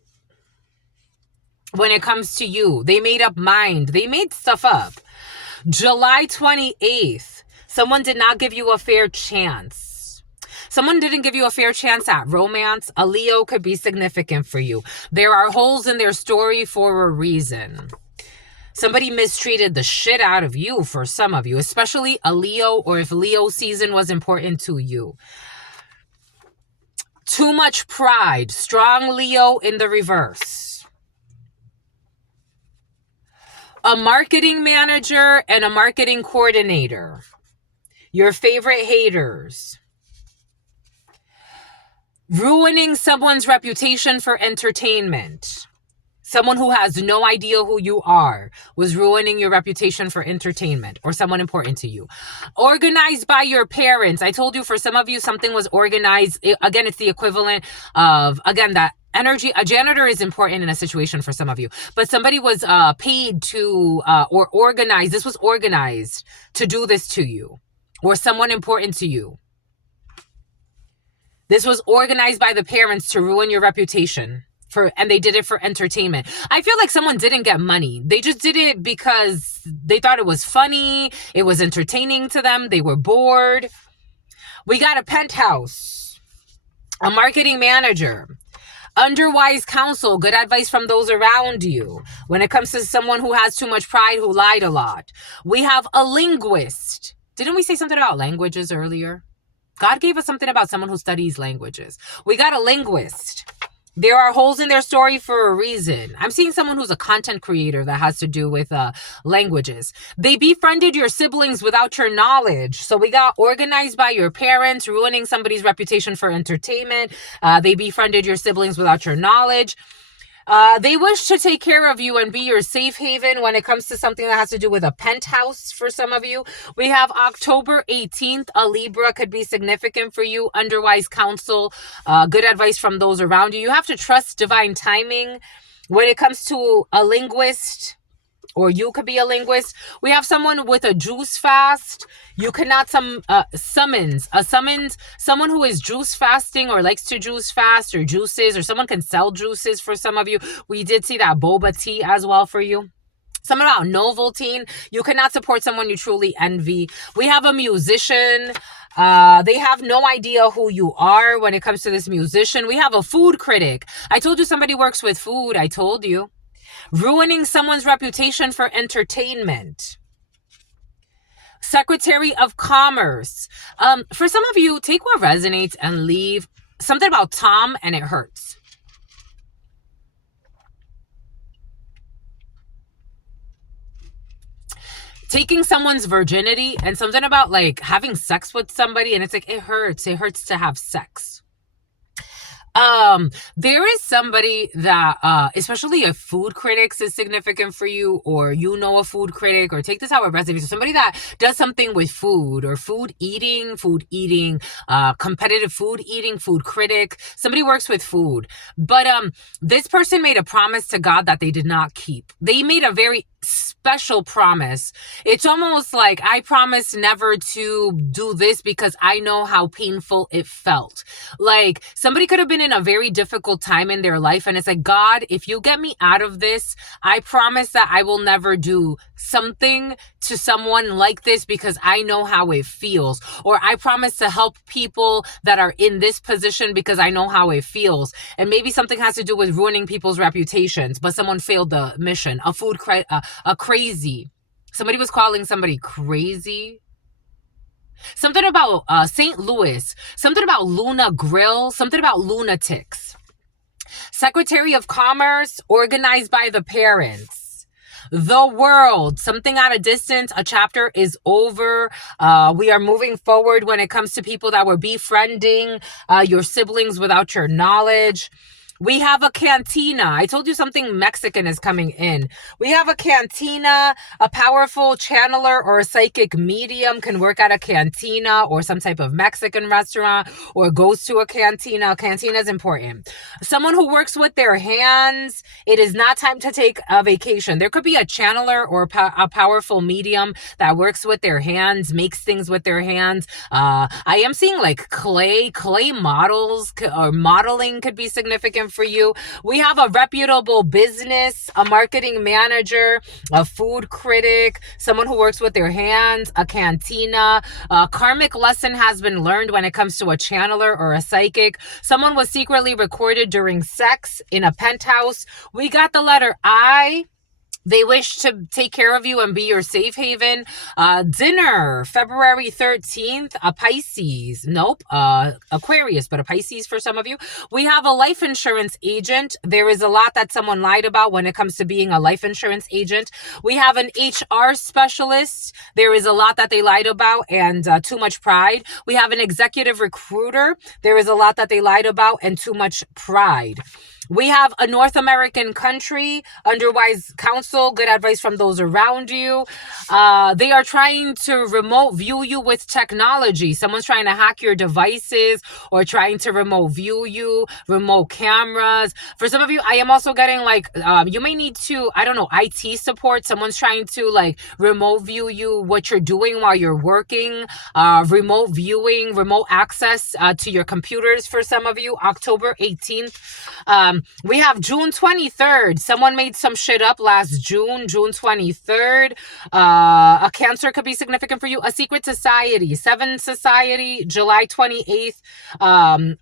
When it comes to you, they made up mind. They made stuff up. July 28th, someone did not give you a fair chance. Someone didn't give you a fair chance at romance. A Leo could be significant for you. There are holes in their story for a reason. Somebody mistreated the shit out of you for some of you, especially a Leo, or if Leo season was important to you. Too much pride. Strong Leo in the reverse. A marketing manager and a marketing coordinator. Your favorite haters. Ruining someone's reputation for entertainment. Someone who has no idea who you are was ruining your reputation for entertainment, or someone important to you. Organized by your parents. I told you for some of you, something was organized. Again, it's the equivalent of, again, that energy. A janitor is important in a situation for some of you, but somebody was paid to, or organized. This was organized to do this to you, or someone important to you. This was organized by the parents to ruin your reputation. And they did it for entertainment. I feel like someone didn't get money. They just did it because they thought it was funny. It was entertaining to them. They were bored. We got a penthouse. A marketing manager. Underwise counsel. Good advice from those around you. When it comes to someone who has too much pride, who lied a lot. We have a linguist. Didn't we say something about languages earlier? God gave us something about someone who studies languages. We got a linguist. There are holes in their story for a reason. I'm seeing someone who's a content creator that has to do with languages. They befriended your siblings without your knowledge. So we got organized by your parents, ruining somebody's reputation for entertainment. They befriended your siblings without your knowledge. They wish to take care of you and be your safe haven when it comes to something that has to do with a penthouse for some of you. We have October 18th. A Libra could be significant for you. Underwise counsel, good advice from those around you. You have to trust divine timing when it comes to a linguist, or you could be a linguist. We have someone with a juice fast. You cannot summons someone who is juice fasting or likes to juice fast, or juices, or someone can sell juices for some of you. We did see that boba tea as well for you. Something about Noveltine. You cannot support someone you truly envy. We have a musician. They have no idea who you are when it comes to this musician. We have a food critic. I told you somebody works with food. I told you. Ruining someone's reputation for entertainment. Secretary of Commerce. For some of you, take what resonates and leave. Something about Tom and it hurts. Taking someone's virginity, and something about like having sex with somebody, and it's like, it hurts. It hurts to have sex. There is somebody that, especially if food critics is significant for you, or you know a food critic, or take this how it resonates. So somebody that does something with food, or food eating, competitive food eating, food critic. Somebody works with food, but this person made a promise to God that they did not keep. They made a very special promise. It's almost like, I promise never to do this because I know how painful it felt. Like somebody could have been in a very difficult time in their life, and it's like, God, if you get me out of this, I promise that I will never do something to someone like this because I know how it feels. Or I promise to help people that are in this position because I know how it feels. And maybe something has to do with ruining people's reputations, but someone failed the mission. A crazy. Somebody was calling somebody crazy. Something about St. Louis. Something about Luna Grill. Something about lunatics. Secretary of Commerce, organized by the parents. The world, something at a distance. A chapter is over. We are moving forward when it comes to people that were befriending your siblings without your knowledge. We have a cantina. I told you something Mexican is coming in. We have a cantina. A powerful channeler or a psychic medium can work at a cantina or some type of Mexican restaurant, or goes to a cantina. A cantina is important. Someone who works with their hands. It is not time to take a vacation. There could be a channeler or a powerful medium that works with their hands, makes things with their hands. I am seeing like clay models, or modeling could be significant for you. We have a reputable business, a marketing manager, a food critic, someone who works with their hands, a cantina. A karmic lesson has been learned when it comes to a channeler or a psychic. Someone was secretly recorded during sex in a penthouse. We got the letter I. They wish to take care of you and be your safe haven. Dinner, February 13th, a Pisces. Nope, Aquarius, but a Pisces for some of you. We have a life insurance agent. There is a lot that someone lied about when it comes to being a life insurance agent. We have an HR specialist. There is a lot that they lied about, and too much pride. We have an executive recruiter. There is a lot that they lied about and too much pride. We have a North American country, underwise counsel, good advice from those around you. They are trying to remote view you with technology. Someone's trying to hack your devices, or trying to remote view you, remote cameras. For some of you, I am also getting like, you may need to, I don't know, IT support. Someone's trying to like remote view you, what you're doing while you're working, remote viewing, remote access to your computers for some of you, October 18th. We have June 23rd. Someone made some shit up last June 23rd. A Cancer could be significant for you. A secret society, 7 society, July 28th.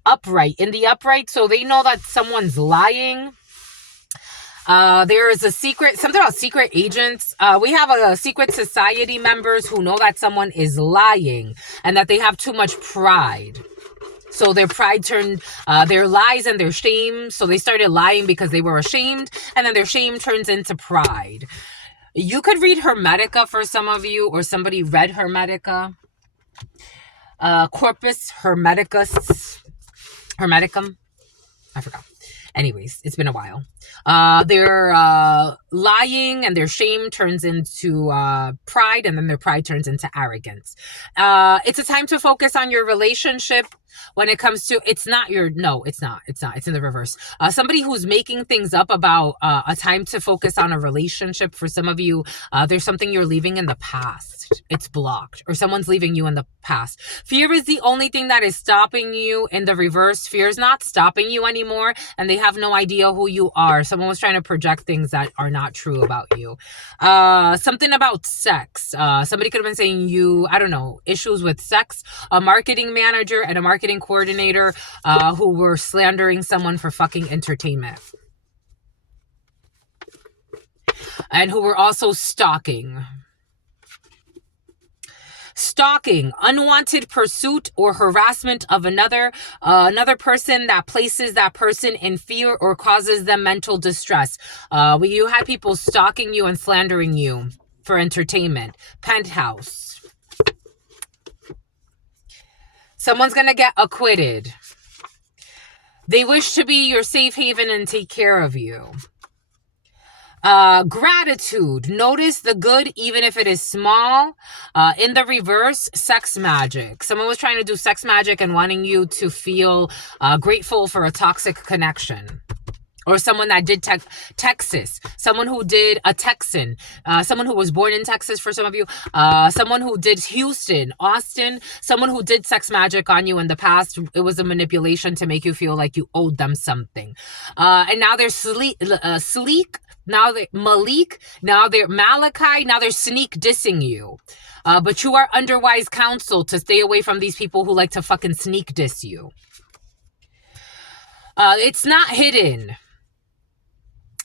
Upright, in the upright. So they know that someone's lying. There is a secret, something about secret agents. We have a secret society members who know that someone is lying and that they have too much pride. So their pride turned, their lies and their shame. So they started lying because they were ashamed. And then their shame turns into pride. You could read Hermetica for some of you, or somebody read Hermetica. Corpus Hermeticum. I forgot. Anyways, it's been a while. Their lying and their shame turns into pride, and then their pride turns into arrogance. It's a time to focus on your relationship. When it comes to, it's not your, no, it's not, it's in the reverse. Somebody who's making things up about a time to focus on a relationship. For some of you, there's something you're leaving in the past. It's blocked, or someone's leaving you in the past. Fear is the only thing that is stopping you. In the reverse, fear is not stopping you anymore, and they have no idea who you are. Someone was trying to project things that are not true about you. Something about sex. Somebody could have been saying you, I don't know, issues with sex. A marketing manager and a marketing coordinator who were slandering someone for fucking entertainment. And who were also stalking. Stalking, unwanted pursuit or harassment of another person that places that person in fear or causes them mental distress. You had people stalking you and slandering you for entertainment. Penthouse. Someone's gonna get acquitted. They wish to be your safe haven and take care of you. Gratitude. Notice the good even if it is small. In the reverse, sex magic. Someone was trying to do sex magic and wanting you to feel grateful for a toxic connection. Or someone that did Texas. Someone who did a Texan. Someone who was born in Texas for some of you. Someone who did Houston, Austin. Someone who did sex magic on you in the past. It was a manipulation to make you feel like you owed them something. And now they're sleek. Now they're Malik. Now they're Malachi. Now they're sneak dissing you. But you are under wise counsel to stay away from these people who like to fucking sneak diss you. It's not hidden.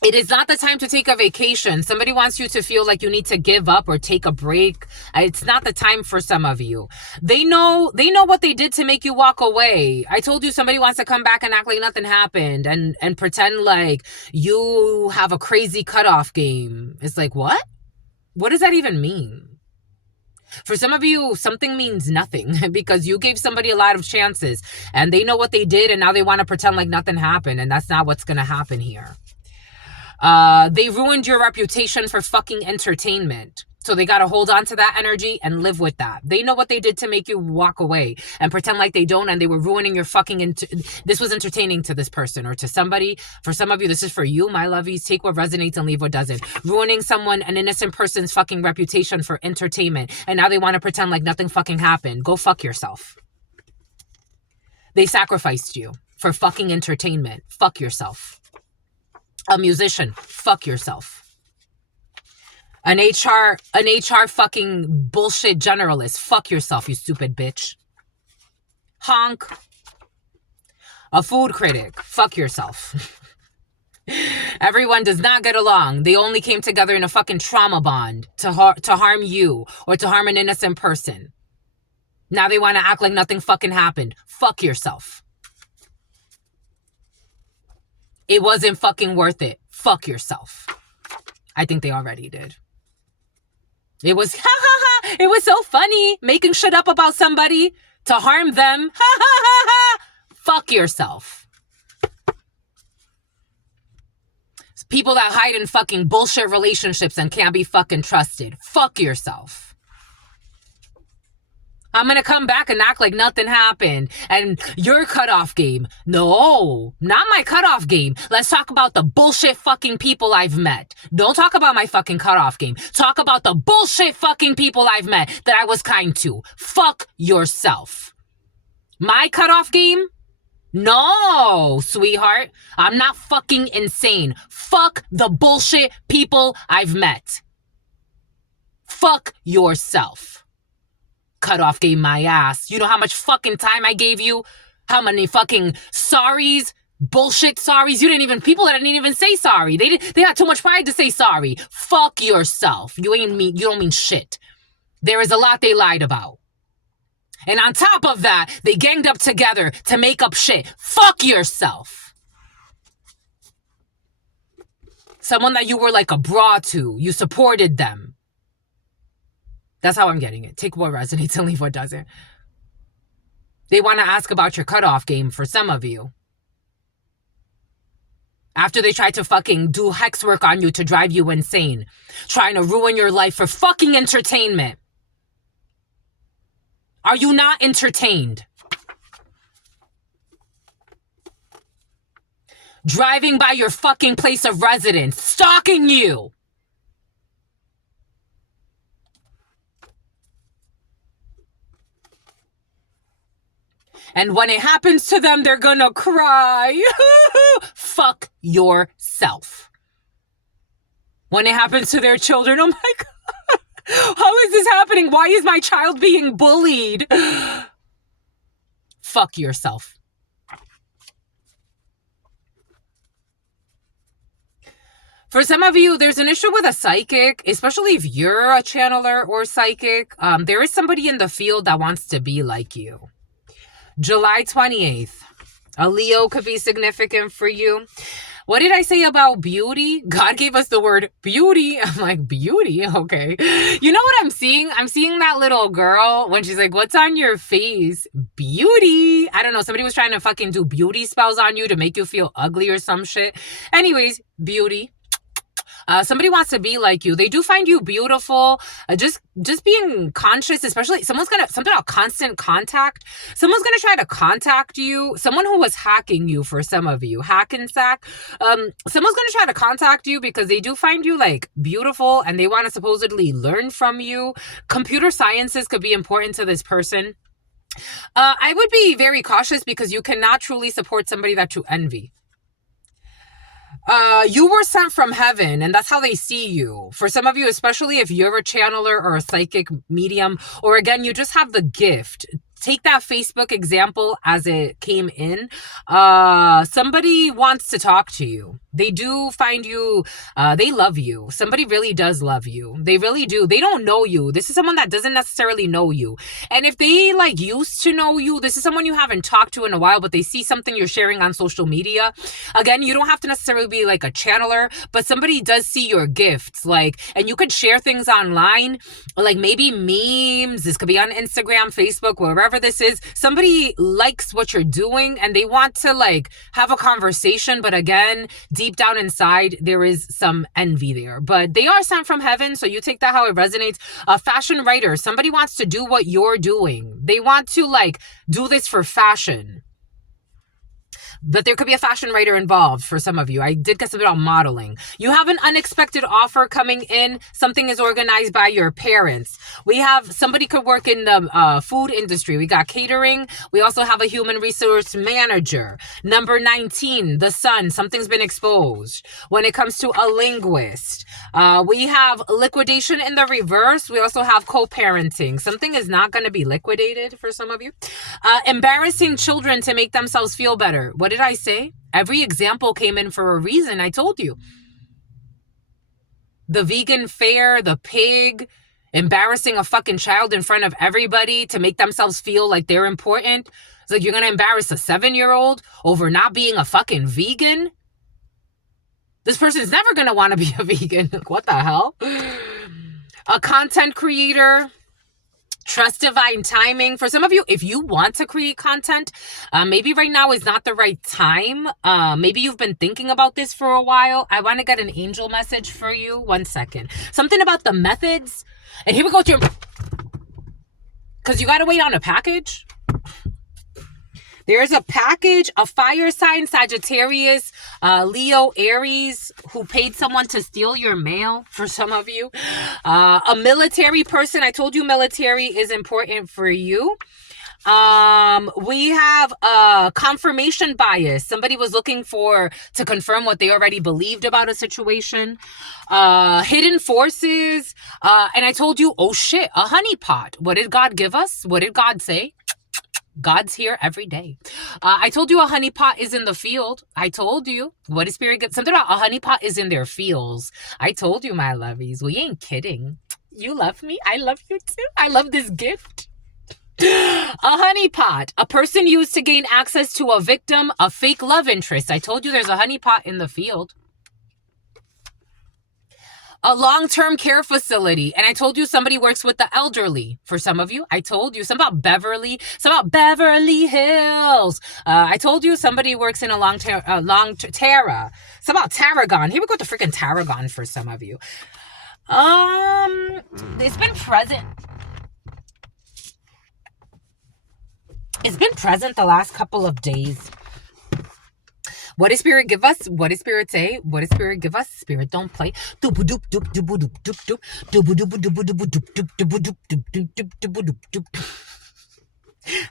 It is not the time to take a vacation. Somebody wants you to feel like you need to give up or take a break. It's not the time for some of you. They know what they did to make you walk away. I told you somebody wants to come back and act like nothing happened and pretend like you have a crazy cutoff game. It's like, what? What does that even mean? For some of you, something means nothing because you gave somebody a lot of chances and they know what they did and now they want to pretend like nothing happened, and that's not what's going to happen here. They ruined your reputation for fucking entertainment. So they got to hold on to that energy and live with that. They know what they did to make you walk away and pretend like they don't, and they were ruining your fucking... This was entertaining to this person or to somebody. For some of you, this is for you, my lovies. Take what resonates and leave what doesn't. Ruining someone, an innocent person's fucking reputation for entertainment. And now they want to pretend like nothing fucking happened. Go fuck yourself. They sacrificed you for fucking entertainment. Fuck yourself. A musician, fuck yourself. An HR fucking bullshit generalist, fuck yourself, you stupid bitch. Honk. A food critic, fuck yourself. Everyone does not get along. They only came together in a fucking trauma bond to harm you or to harm an innocent person. Now they want to act like nothing fucking happened. Fuck yourself. It wasn't fucking worth it. Fuck yourself. I think they already did. It was, ha ha ha, it was so funny making shit up about somebody to harm them. Ha ha ha ha. Fuck yourself. People that hide in fucking bullshit relationships and can't be fucking trusted. Fuck yourself. I'm going to come back and act like nothing happened. And your cutoff game. No, not my cutoff game. Let's talk about the bullshit fucking people I've met. Don't talk about my fucking cutoff game. Talk about the bullshit fucking people I've met that I was kind to. Fuck yourself. My cutoff game? No, sweetheart. I'm not fucking insane. Fuck the bullshit people I've met. Fuck yourself. Cutoff game my ass. You know how much fucking time I gave you? How many fucking sorries? Bullshit sorries? People that didn't even say sorry. They had too much pride to say sorry. Fuck yourself. You don't mean shit. There is a lot they lied about. And on top of that, they ganged up together to make up shit. Fuck yourself. Someone that you were like a bra to. You supported them. That's how I'm getting it. Take what resonates and leave what doesn't. They want to ask about your cutoff game for some of you. After they tried to fucking do hex work on you to drive you insane. Trying to ruin your life for fucking entertainment. Are you not entertained? Driving by your fucking place of residence. Stalking you. And when it happens to them, they're gonna cry. Fuck yourself. When it happens to their children, oh my God, how is this happening? Why is my child being bullied? Fuck yourself. For some of you, there's an issue with a psychic, especially if you're a channeler or psychic. There is somebody in the field that wants to be like you. July 28th. A Leo could be significant for you. What did I say about beauty? God gave us the word beauty. I'm like, beauty? Okay. You know what I'm seeing? I'm seeing that little girl when she's like, what's on your face? Beauty. I don't know. Somebody was trying to fucking do beauty spells on you to make you feel ugly or some shit. Anyways, beauty. Somebody wants to be like you. They do find you beautiful. Just being conscious, especially something about constant contact. Someone's gonna try to contact you. Someone who was hacking you, for some of you, hack and sack. Someone's gonna try to contact you because they do find you like beautiful and they want to supposedly learn from you. Computer sciences could be important to this person. I would be very cautious because you cannot truly support somebody that you envy. You were sent from heaven, and that's how they see you. For some of you, especially if you're a channeler or a psychic medium, or again, you just have the gift. Take that Facebook example as it came in. Somebody wants to talk to you. They do find you, they love you. Somebody really does love you. They really do. They don't know you. This is someone that doesn't necessarily know you. And if they like used to know you, this is someone you haven't talked to in a while, but they see something you're sharing on social media. Again, you don't have to necessarily be like a channeler, but somebody does see your gifts. Like, and you could share things online, like maybe memes. This could be on Instagram, Facebook, wherever this is. Somebody likes what you're doing and they want to like have a conversation, but again, deep down inside, there is some envy there. But they are sent from heaven, so you take that how it resonates. A fashion writer, somebody wants to do what you're doing. They want to like do this for fashion. But there could be a fashion writer involved for some of you. I did get something about modeling. You have an unexpected offer coming in. Something is organized by your parents. We have somebody could work in the food industry. We got catering. We also have a human resource manager. Number 19, the sun. Something's been exposed. When it comes to a linguist, we have liquidation in the reverse. We also have co-parenting. Something is not going to be liquidated for some of you. Embarrassing children to make themselves feel better. What did I say? Every example came in for a reason. I told you. The vegan fair, the pig, embarrassing a fucking child in front of everybody to make themselves feel like they're important. It's like you're going to embarrass a 7-year-old over not being a fucking vegan? This person is never going to want to be a vegan. What the hell? A content creator. Trust divine timing. For some of you, if you want to create content, maybe right now is not the right time. Maybe you've been thinking about this for a while. I want to get an angel message for you. 1 second. Something about the methods. And here we go to your... Because you got to wait on a package. There's a package, a fire sign, Sagittarius, Leo, Aries, who paid someone to steal your mail for some of you. A military person. I told you military is important for you. We have a confirmation bias. Somebody was looking to confirm what they already believed about a situation. Hidden forces. And I told you, oh shit, a honeypot. What did God give us? What did God say? God's here every day. I told you a honeypot is in the field. I told you. What is spirit? Something about a honeypot is in their fields. I told you, my lovies. We ain't kidding. You love me. I love you too. I love this gift. A honeypot. A person used to gain access to a victim, a fake love interest. I told you there's a honeypot in the field. a long-term care facility. And I told you somebody works with the elderly. For some of you, I told you some about Beverly Hills. I told you somebody works in a Tara. Some about Tarragon. Here we go to freaking Tarragon for some of you. It's been present. It's been present the last couple of days. What does Spirit give us? What does Spirit say? What does Spirit give us? Spirit don't play. That's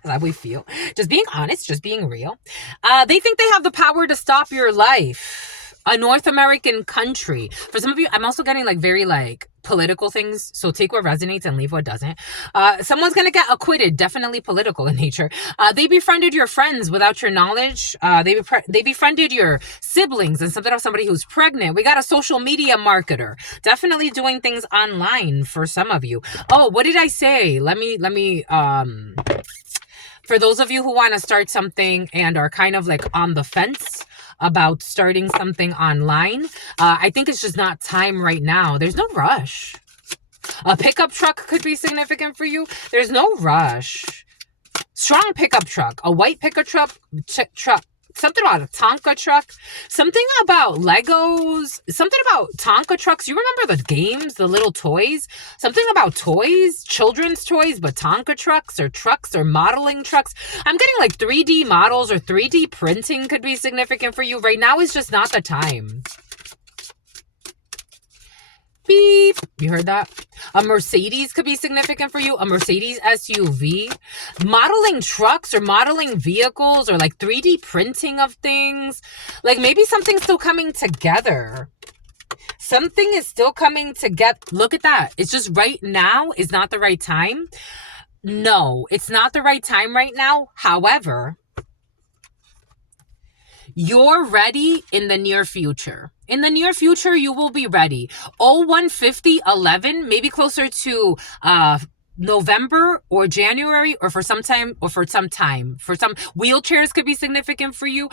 how we feel. Just being honest, just being real. They think they have the power to stop your life. A North American country. For some of you, I'm also getting like very like political things. So take what resonates and leave what doesn't. Someone's going to get acquitted. Definitely political in nature. They befriended your friends without your knowledge. They befriended your siblings and something of somebody who's pregnant. We got a social media marketer. Definitely doing things online for some of you. Oh, what did I say? Let me, for those of you who want to start something and are kind of like on the fence about starting something online, I think it's just not time right now. There's no rush. A pickup truck could be significant for you. There's no rush. Strong pickup truck. A white pickup truck. Something about a Tonka truck. Something about Legos. Something about Tonka trucks. You remember the games, the little toys? Something about toys, children's toys, but Tonka trucks or modeling trucks. I'm getting like 3D models or 3D printing could be significant for you. Right now is just not the time. Beep. You heard that? A Mercedes could be significant for you. A Mercedes SUV. Modeling trucks or modeling vehicles or like 3D printing of things. Like maybe something's still coming together. Something is still coming together. Look at that. It's just right now is not the right time. No, it's not the right time right now. However, you're ready in the near future. In the near future, you will be ready. 015011, maybe closer to November or January or for some time. For some wheelchairs could be significant for you.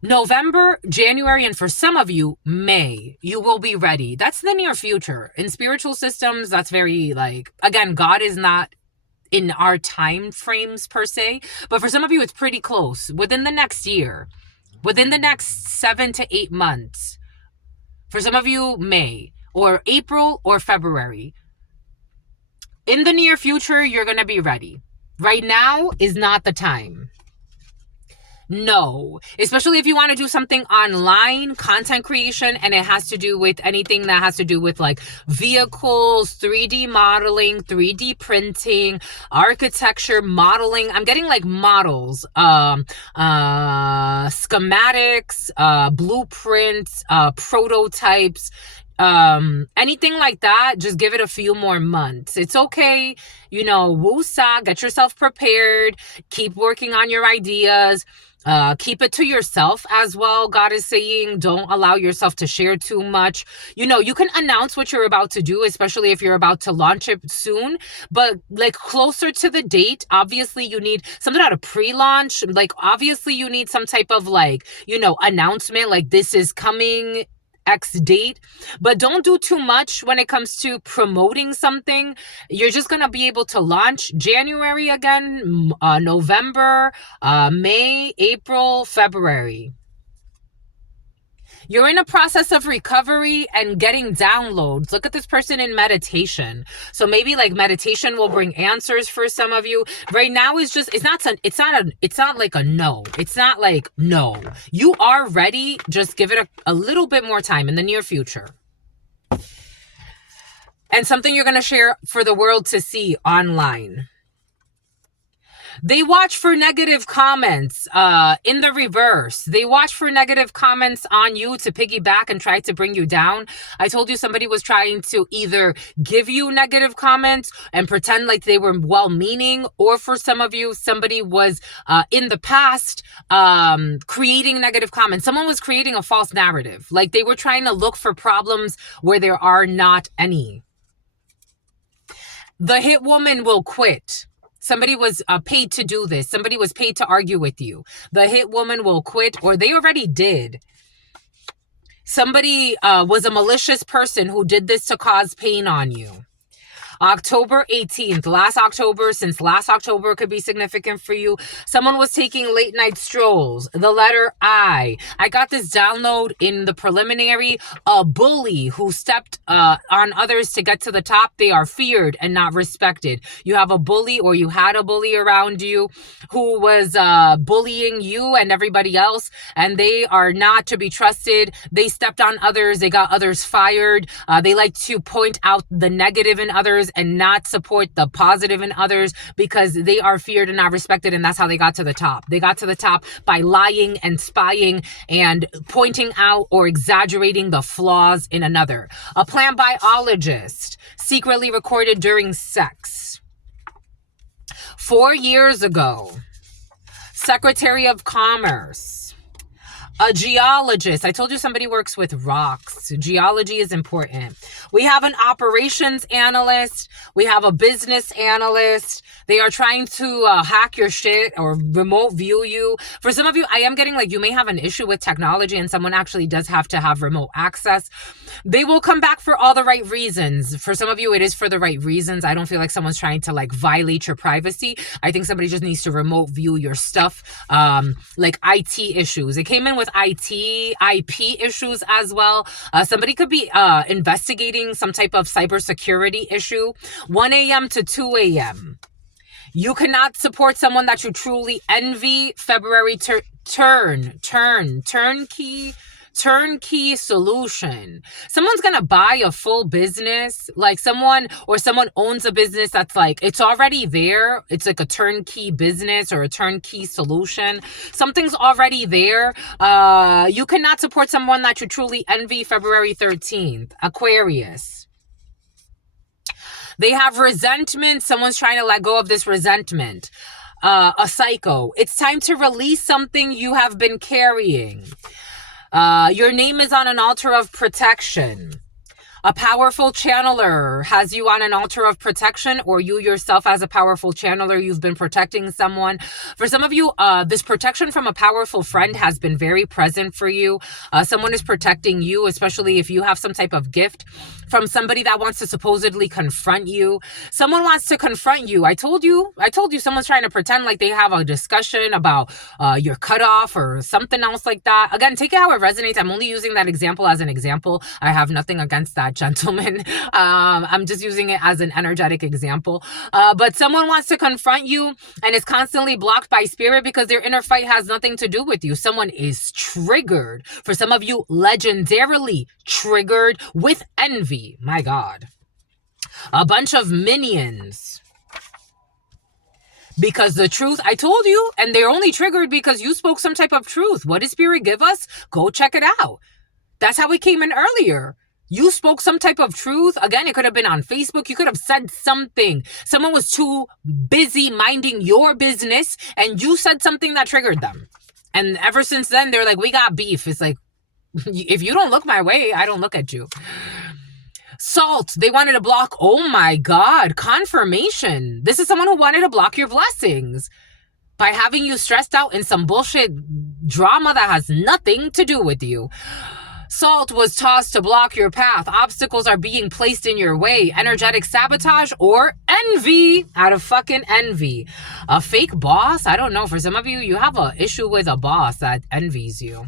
November, January, and for some of you, May, you will be ready. That's the near future. In spiritual systems, that's very like, again, God is not in our time frames per se, but for some of you, it's pretty close. Within the next year, within the next 7 to 8 months. For some of you, May or April or February. In the near future, you're going to be ready. Right now is not the time. No, especially if you want to do something online, content creation, and it has to do with anything that has to do with like vehicles, 3D modeling, 3D printing, architecture, modeling. I'm getting like models, schematics, blueprints, prototypes, anything like that. Just give it a few more months. It's okay. You know, woosah, get yourself prepared, keep working on your ideas. Keep it to yourself as well. God is saying don't allow yourself to share too much. You know, you can announce what you're about to do, especially if you're about to launch it soon. But like closer to the date, obviously you need something out of pre-launch. Like obviously you need some type of like, you know, announcement like this is coming X date, but don't do too much when it comes to promoting something. You're just going to be able to launch January again, November, May, April, February. You're in a process of recovery and getting downloads. Look at this person in meditation. So maybe like meditation will bring answers for some of you. Right now is just, it's not like a no. It's not like no. You are ready. Just give it a little bit more time in the near future. And something you're going to share for the world to see online. They watch for negative comments in the reverse. They watch for negative comments on you to piggyback and try to bring you down. I told you somebody was trying to either give you negative comments and pretend like they were well-meaning, or for some of you, somebody was in the past creating negative comments. Someone was creating a false narrative. Like they were trying to look for problems where there are not any. The hit woman will quit. Somebody was paid to do this. Somebody was paid to argue with you. The hit woman will quit, or they already did. Somebody was a malicious person who did this to cause pain on you. October 18th, since last October could be significant for you. Someone was taking late night strolls. The letter I. I got this download in the preliminary. A bully who stepped on others to get to the top. They are feared and not respected. You have a bully, or you had a bully around you who was bullying you and everybody else, and they are not to be trusted. They stepped on others. They got others fired. They like to point out the negative in others and not support the positive in others because they are feared and not respected, and that's how they got to the top. They got to the top by lying and spying and pointing out or exaggerating the flaws in another. A plant biologist secretly recorded during sex. 4 years ago, Secretary of Commerce. A geologist. I told you somebody works with rocks. Geology is important. We have an operations analyst. We have a business analyst. They are trying to hack your shit or remote view you. For some of you, I am getting like you may have an issue with technology and someone actually does have to have remote access. They will come back for all the right reasons. For some of you, it is for the right reasons. I don't feel like someone's trying to like violate your privacy. I think somebody just needs to remote view your stuff, like IT issues. It came in with IP issues as well. Somebody could be investigating some type of cybersecurity issue. 1 a.m. to 2 a.m. You cannot support someone that you truly envy. February turnkey solution. Someone's gonna buy a full business, like someone owns a business that's like, it's already there. It's like a turnkey business or a turnkey solution. Something's already there. You cannot support someone that you truly envy. February 13th, Aquarius. They have resentment. Someone's trying to let go of this resentment. A psycho. It's time to release something you have been carrying. Your name is on an altar of protection. A powerful channeler has you on an altar of protection, or you yourself as a powerful channeler, you've been protecting someone. For some of you, this protection from a powerful friend has been very present for you. Someone is protecting you, especially if you have some type of gift from somebody that wants to supposedly confront you. Someone wants to confront you. I told you someone's trying to pretend like they have a discussion about your cutoff or something else like that. Again, take it how it resonates. I'm only using that example as an example. I have nothing against that gentleman. I'm just using it as an energetic example. But someone wants to confront you and is constantly blocked by spirit because their inner fight has nothing to do with you. Someone is triggered. For some of you, legendarily triggered with envy. My God. A bunch of minions. Because the truth, I told you, and they're only triggered because you spoke some type of truth. What did Spirit give us? Go check it out. That's how it came in earlier. You spoke some type of truth. Again, it could have been on Facebook. You could have said something. Someone was too busy minding your business, and you said something that triggered them. And ever since then, they're like, we got beef. It's like, if you don't look my way, I don't look at you. Salt, they wanted to block. Oh my God, confirmation. This is someone who wanted to block your blessings by having you stressed out in some bullshit drama that has nothing to do with you. Salt was tossed to block your path. Obstacles are being placed in your way. Energetic sabotage or envy out of fucking envy. A fake boss? I don't know. For some of you, you have an issue with a boss that envies you.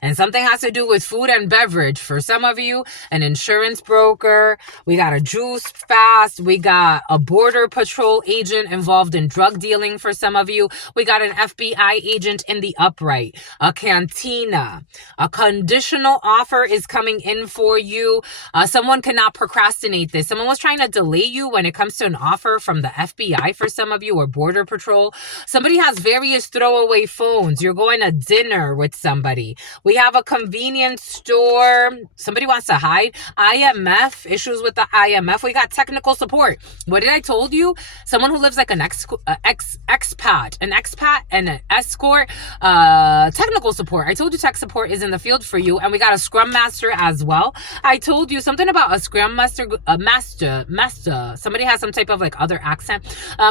And something has to do with food and beverage. For some of you, an insurance broker. We got a juice fast. We got a border patrol agent involved in drug dealing for some of you. We got an FBI agent in the upright. A cantina. A conditional offer is coming in for you. Someone cannot procrastinate this. Someone was trying to delay you when it comes to an offer from the FBI for some of you, or border patrol. Somebody has various throwaway phones. You're going to dinner with somebody. We have a convenience store. Somebody wants to hide. IMF, issues with the IMF. We got technical support. What did I told you? Someone who lives like an expat and an escort. Technical support. I told you tech support is in the field for you. And we got a scrum master as well. I told you something about a scrum master, master. Somebody has some type of like other accent.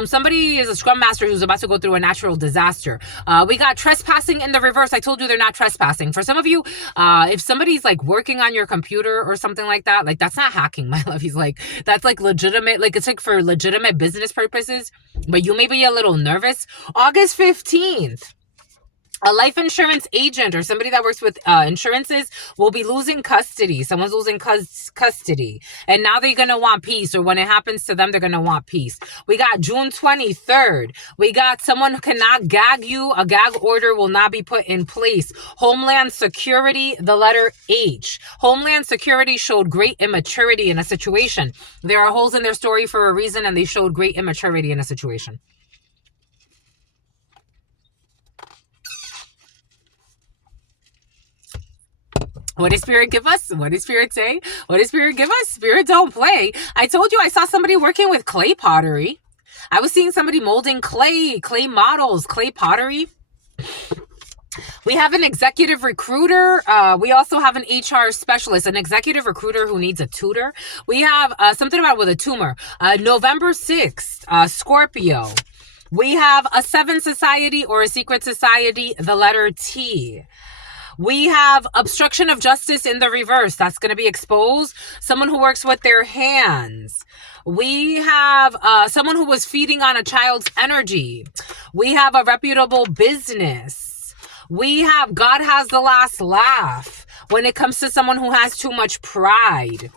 Somebody is a scrum master who's about to go through a natural disaster. We got trespassing in the reverse. I told you they're not trespassing. For some some of you, if somebody's like working on your computer or something like that, like that's not hacking, my love. He's like, that's like legitimate, like it's like for legitimate business purposes, but you may be a little nervous. August 15th. A life insurance agent or somebody that works with insurances will be losing custody. Someone's losing custody. And now they're going to want peace. Or when it happens to them, they're going to want peace. We got June 23rd. We got someone who cannot gag you. A gag order will not be put in place. Homeland Security, the letter H. Homeland Security showed great immaturity in a situation. There are holes in their story for a reason, and they showed great immaturity in a situation. What does Spirit give us? What does Spirit say? What does Spirit give us? Spirit don't play. I told you I saw somebody working with clay pottery. I was seeing somebody molding clay models, clay pottery. We have an executive recruiter. We also have an HR specialist, an executive recruiter who needs a tutor. We have something about with a tumor. November 6th, Scorpio. We have a 7 society or a secret society, the letter T. We have obstruction of justice in the reverse. That's going to be exposed. Someone who works with their hands. We have someone who was feeding on a child's energy. We have a reputable business. We have God has the last laugh when it comes to someone who has too much pride.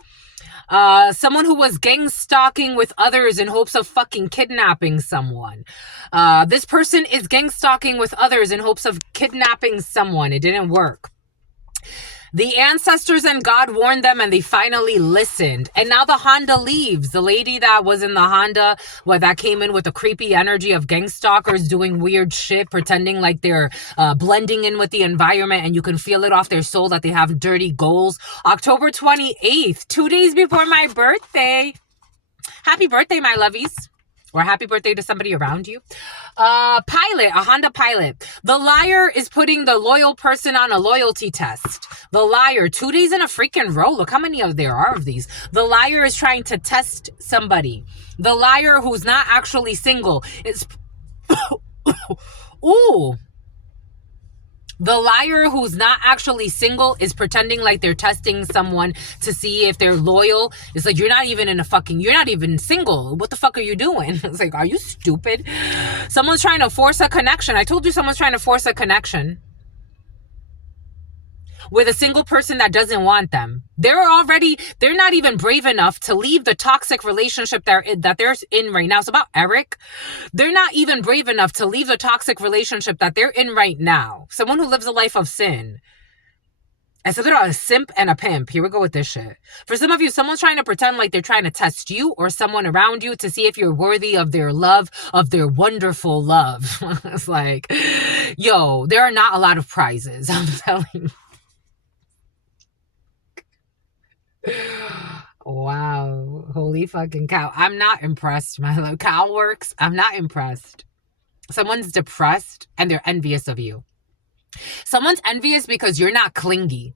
Someone who was gang stalking with others in hopes of fucking kidnapping someone. This person is gang stalking with others in hopes of kidnapping someone. It didn't work. The ancestors and God warned them and they finally listened. And now the Honda leaves. The lady that was in the Honda, that came in with the creepy energy of gang stalkers doing weird shit, pretending like they're blending in with the environment, and you can feel it off their soul that they have dirty goals. October 28th, 2 days before my birthday. Happy birthday, my lovies. Or happy birthday to somebody around you. Pilot, a Honda Pilot. The liar is putting the loyal person on a loyalty test. The liar, 2 days in a freaking row. Look how many there are of these. The liar is trying to test somebody. The liar who's not actually single is... Ooh. The liar who's not actually single is pretending like they're testing someone to see if they're loyal. It's like, you're not even single. What the fuck are you doing? It's like, are you stupid? Someone's trying to force a connection. I told you someone's trying to force a connection with a single person that doesn't want them. They're not even brave enough to leave the toxic relationship that they're in right now. It's about Eric. They're not even brave enough to leave the toxic relationship that they're in right now. Someone who lives a life of sin. And so they're a simp and a pimp. Here we go with this shit. For some of you, someone's trying to pretend like they're trying to test you or someone around you to see if you're worthy of their love, of their wonderful love. It's like, yo, there are not a lot of prizes. I'm telling you. Wow. Holy fucking cow. I'm not impressed, my love. Cow works. I'm not impressed. Someone's depressed and they're envious of you. Someone's envious because you're not clingy.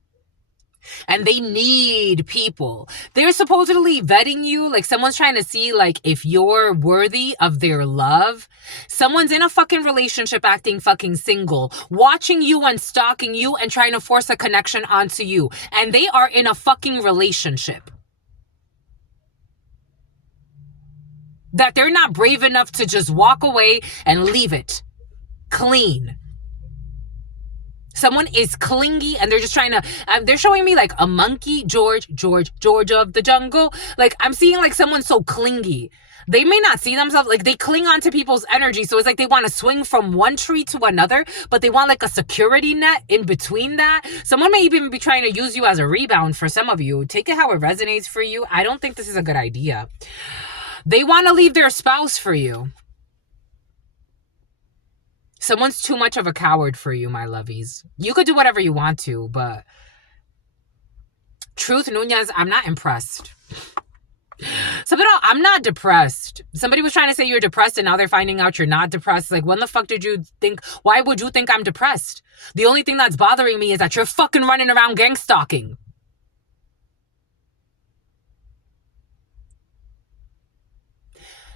And they need people. They're supposedly vetting you. Like someone's trying to see like if you're worthy of their love. Someone's in a fucking relationship acting fucking single, watching you and stalking you and trying to force a connection onto you. And they are in a fucking relationship that they're not brave enough to just walk away and leave it clean. Someone is clingy and they're just trying to, they're showing me like a monkey, George of the jungle. Like I'm seeing like someone so clingy. They may not see themselves, like they cling on to people's energy. So it's like they want to swing from one tree to another, but they want like a security net in between that. Someone may even be trying to use you as a rebound for some of you. Take it how it resonates for you. I don't think this is a good idea. They want to leave their spouse for you. Someone's too much of a coward for you, my lovies. You could do whatever you want to, but truth, Nuñez, I'm not impressed. I'm not depressed. Somebody was trying to say you're depressed and now they're finding out you're not depressed. Like, when the fuck did you think, why would you think I'm depressed? The only thing that's bothering me is that you're fucking running around gang stalking.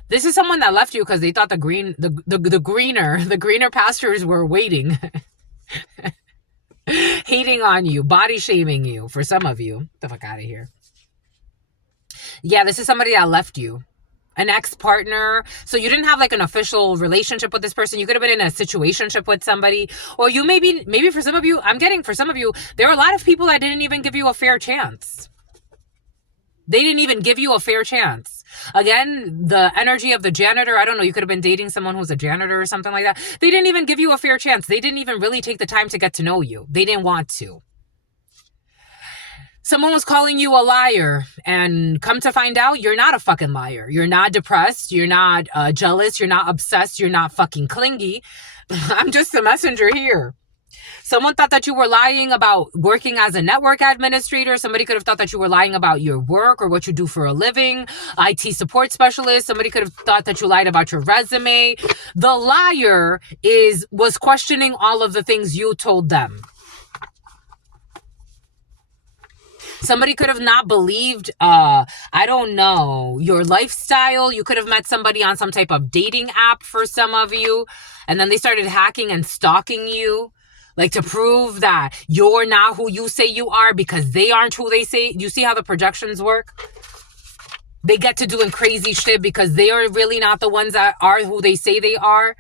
This is someone that left you because they thought the greener pastures were waiting. hating on you, body shaming you for some of you. Get the fuck out of here. Yeah, this is somebody that left you. An ex-partner. So you didn't have like an official relationship with this person. You could have been in a situationship with somebody. Or you maybe for some of you, for some of you, there are a lot of people that didn't even give you a fair chance. They didn't even give you a fair chance. Again, the energy of the janitor, I don't know, you could have been dating someone who's a janitor or something like that. They didn't even give you a fair chance. They didn't even really take the time to get to know you. They didn't want to. Someone was calling you a liar, and come to find out, you're not a fucking liar. You're not depressed. You're not jealous. You're not obsessed. You're not fucking clingy. I'm just the messenger here. Someone thought that you were lying about working as a network administrator. Somebody could have thought that you were lying about your work or what you do for a living. IT support specialist. Somebody could have thought that you lied about your resume. The liar was questioning all of the things you told them. Somebody could have not believed, I don't know, your lifestyle. You could have met somebody on some type of dating app for some of you. And then they started hacking and stalking you. Like to prove that you're not who you say you are because they aren't who they say. You see how the projections work? They get to doing crazy shit because they are really not the ones that are who they say they are.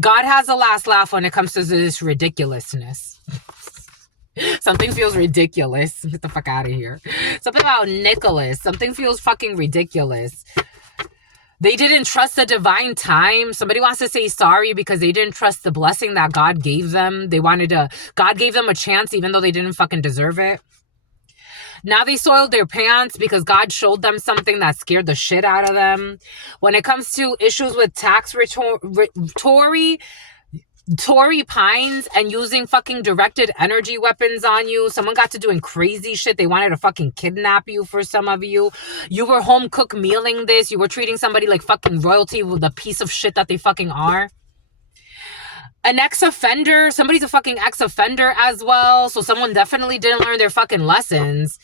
God has the last laugh when it comes to this ridiculousness. Something feels ridiculous. Get the fuck out of here. Something about Nicholas. Something feels fucking ridiculous. They didn't trust the divine time. Somebody wants to say sorry because they didn't trust the blessing that God gave them. God gave them a chance even though they didn't fucking deserve it. Now they soiled their pants because God showed them something that scared the shit out of them. When it comes to issues with tax Tory Pines and using fucking directed energy weapons on you. Someone got to doing crazy shit. They wanted to fucking kidnap you for some of you. You were home cook mealing this. You were treating somebody like fucking royalty with the piece of shit that they fucking are. An ex-offender. Somebody's a fucking ex-offender as well. So someone definitely didn't learn their fucking lessons.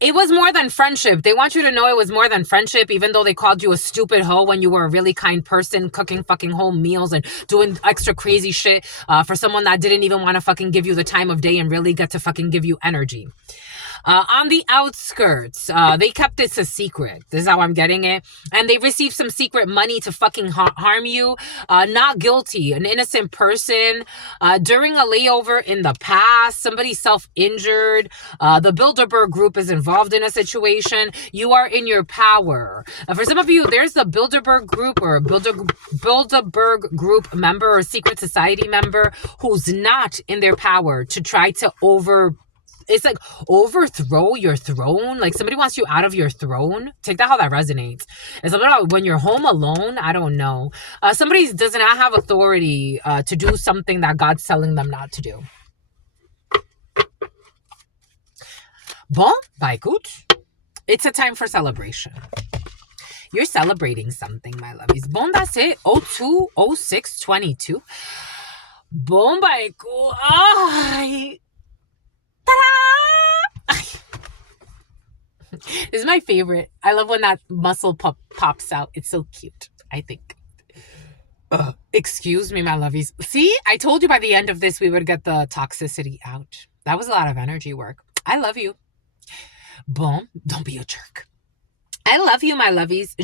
It was more than friendship. They want you to know it was more than friendship, even though they called you a stupid hoe when you were a really kind person cooking fucking home meals and doing extra crazy shit for someone that didn't even want to fucking give you the time of day and really get to fucking give you energy. On the outskirts, they kept this a secret. This is how I'm getting it. And they received some secret money to fucking harm you. Not guilty. An innocent person. During a layover in the past, somebody self-injured. The Bilderberg group is involved in a situation. You are in your power. For some of you, there's the Bilderberg group or a Bilderberg group member or secret society member who's not in their power to try to overthrow your throne. Like somebody wants you out of your throne. Take that how that resonates. It's about when you're home alone. I don't know. Somebody does not have authority to do something that God's telling them not to do. Bon, bah écoute. It's a time for celebration. You're celebrating something, my lovies. Bon, that's it. 02/06/22. Bon, bah écoute. Ay. Ta-da! This is my favorite. I love when that muscle pops out. It's so cute, I think. Excuse me, my lovies. See, I told you by the end of this, we would get the toxicity out. That was a lot of energy work. I love you. Bon, don't be a jerk. I love you, my lovies.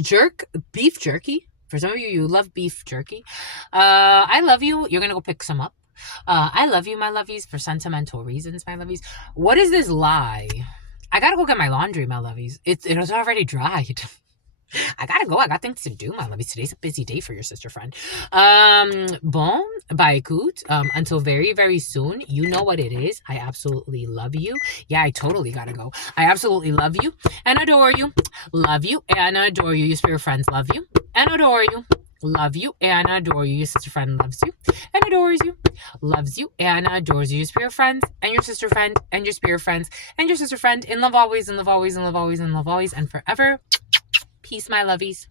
Beef jerky. For some of you, you love beef jerky. I love you. You're going to go pick some up. I love you, my lovies, for sentimental reasons, my lovies. What is this lie? I gotta go get my laundry, my lovies. It was already dried. I gotta go. I got things to do, my lovies. Today's a busy day for your sister friend. Bon, bah écoute. Until very, very soon. You know what it is. I absolutely love you. Yeah, I totally gotta go. I absolutely love you and adore you. Love you and adore you. Your spirit friends love you and adore you. Love you and adore you. Your sister friend loves you and adores you. Loves you and adores you. Your spirit friends and your sister friend and your spirit friends and your sister friend. In love always, in love always, in love always, in love always, and forever. Peace, my lovies.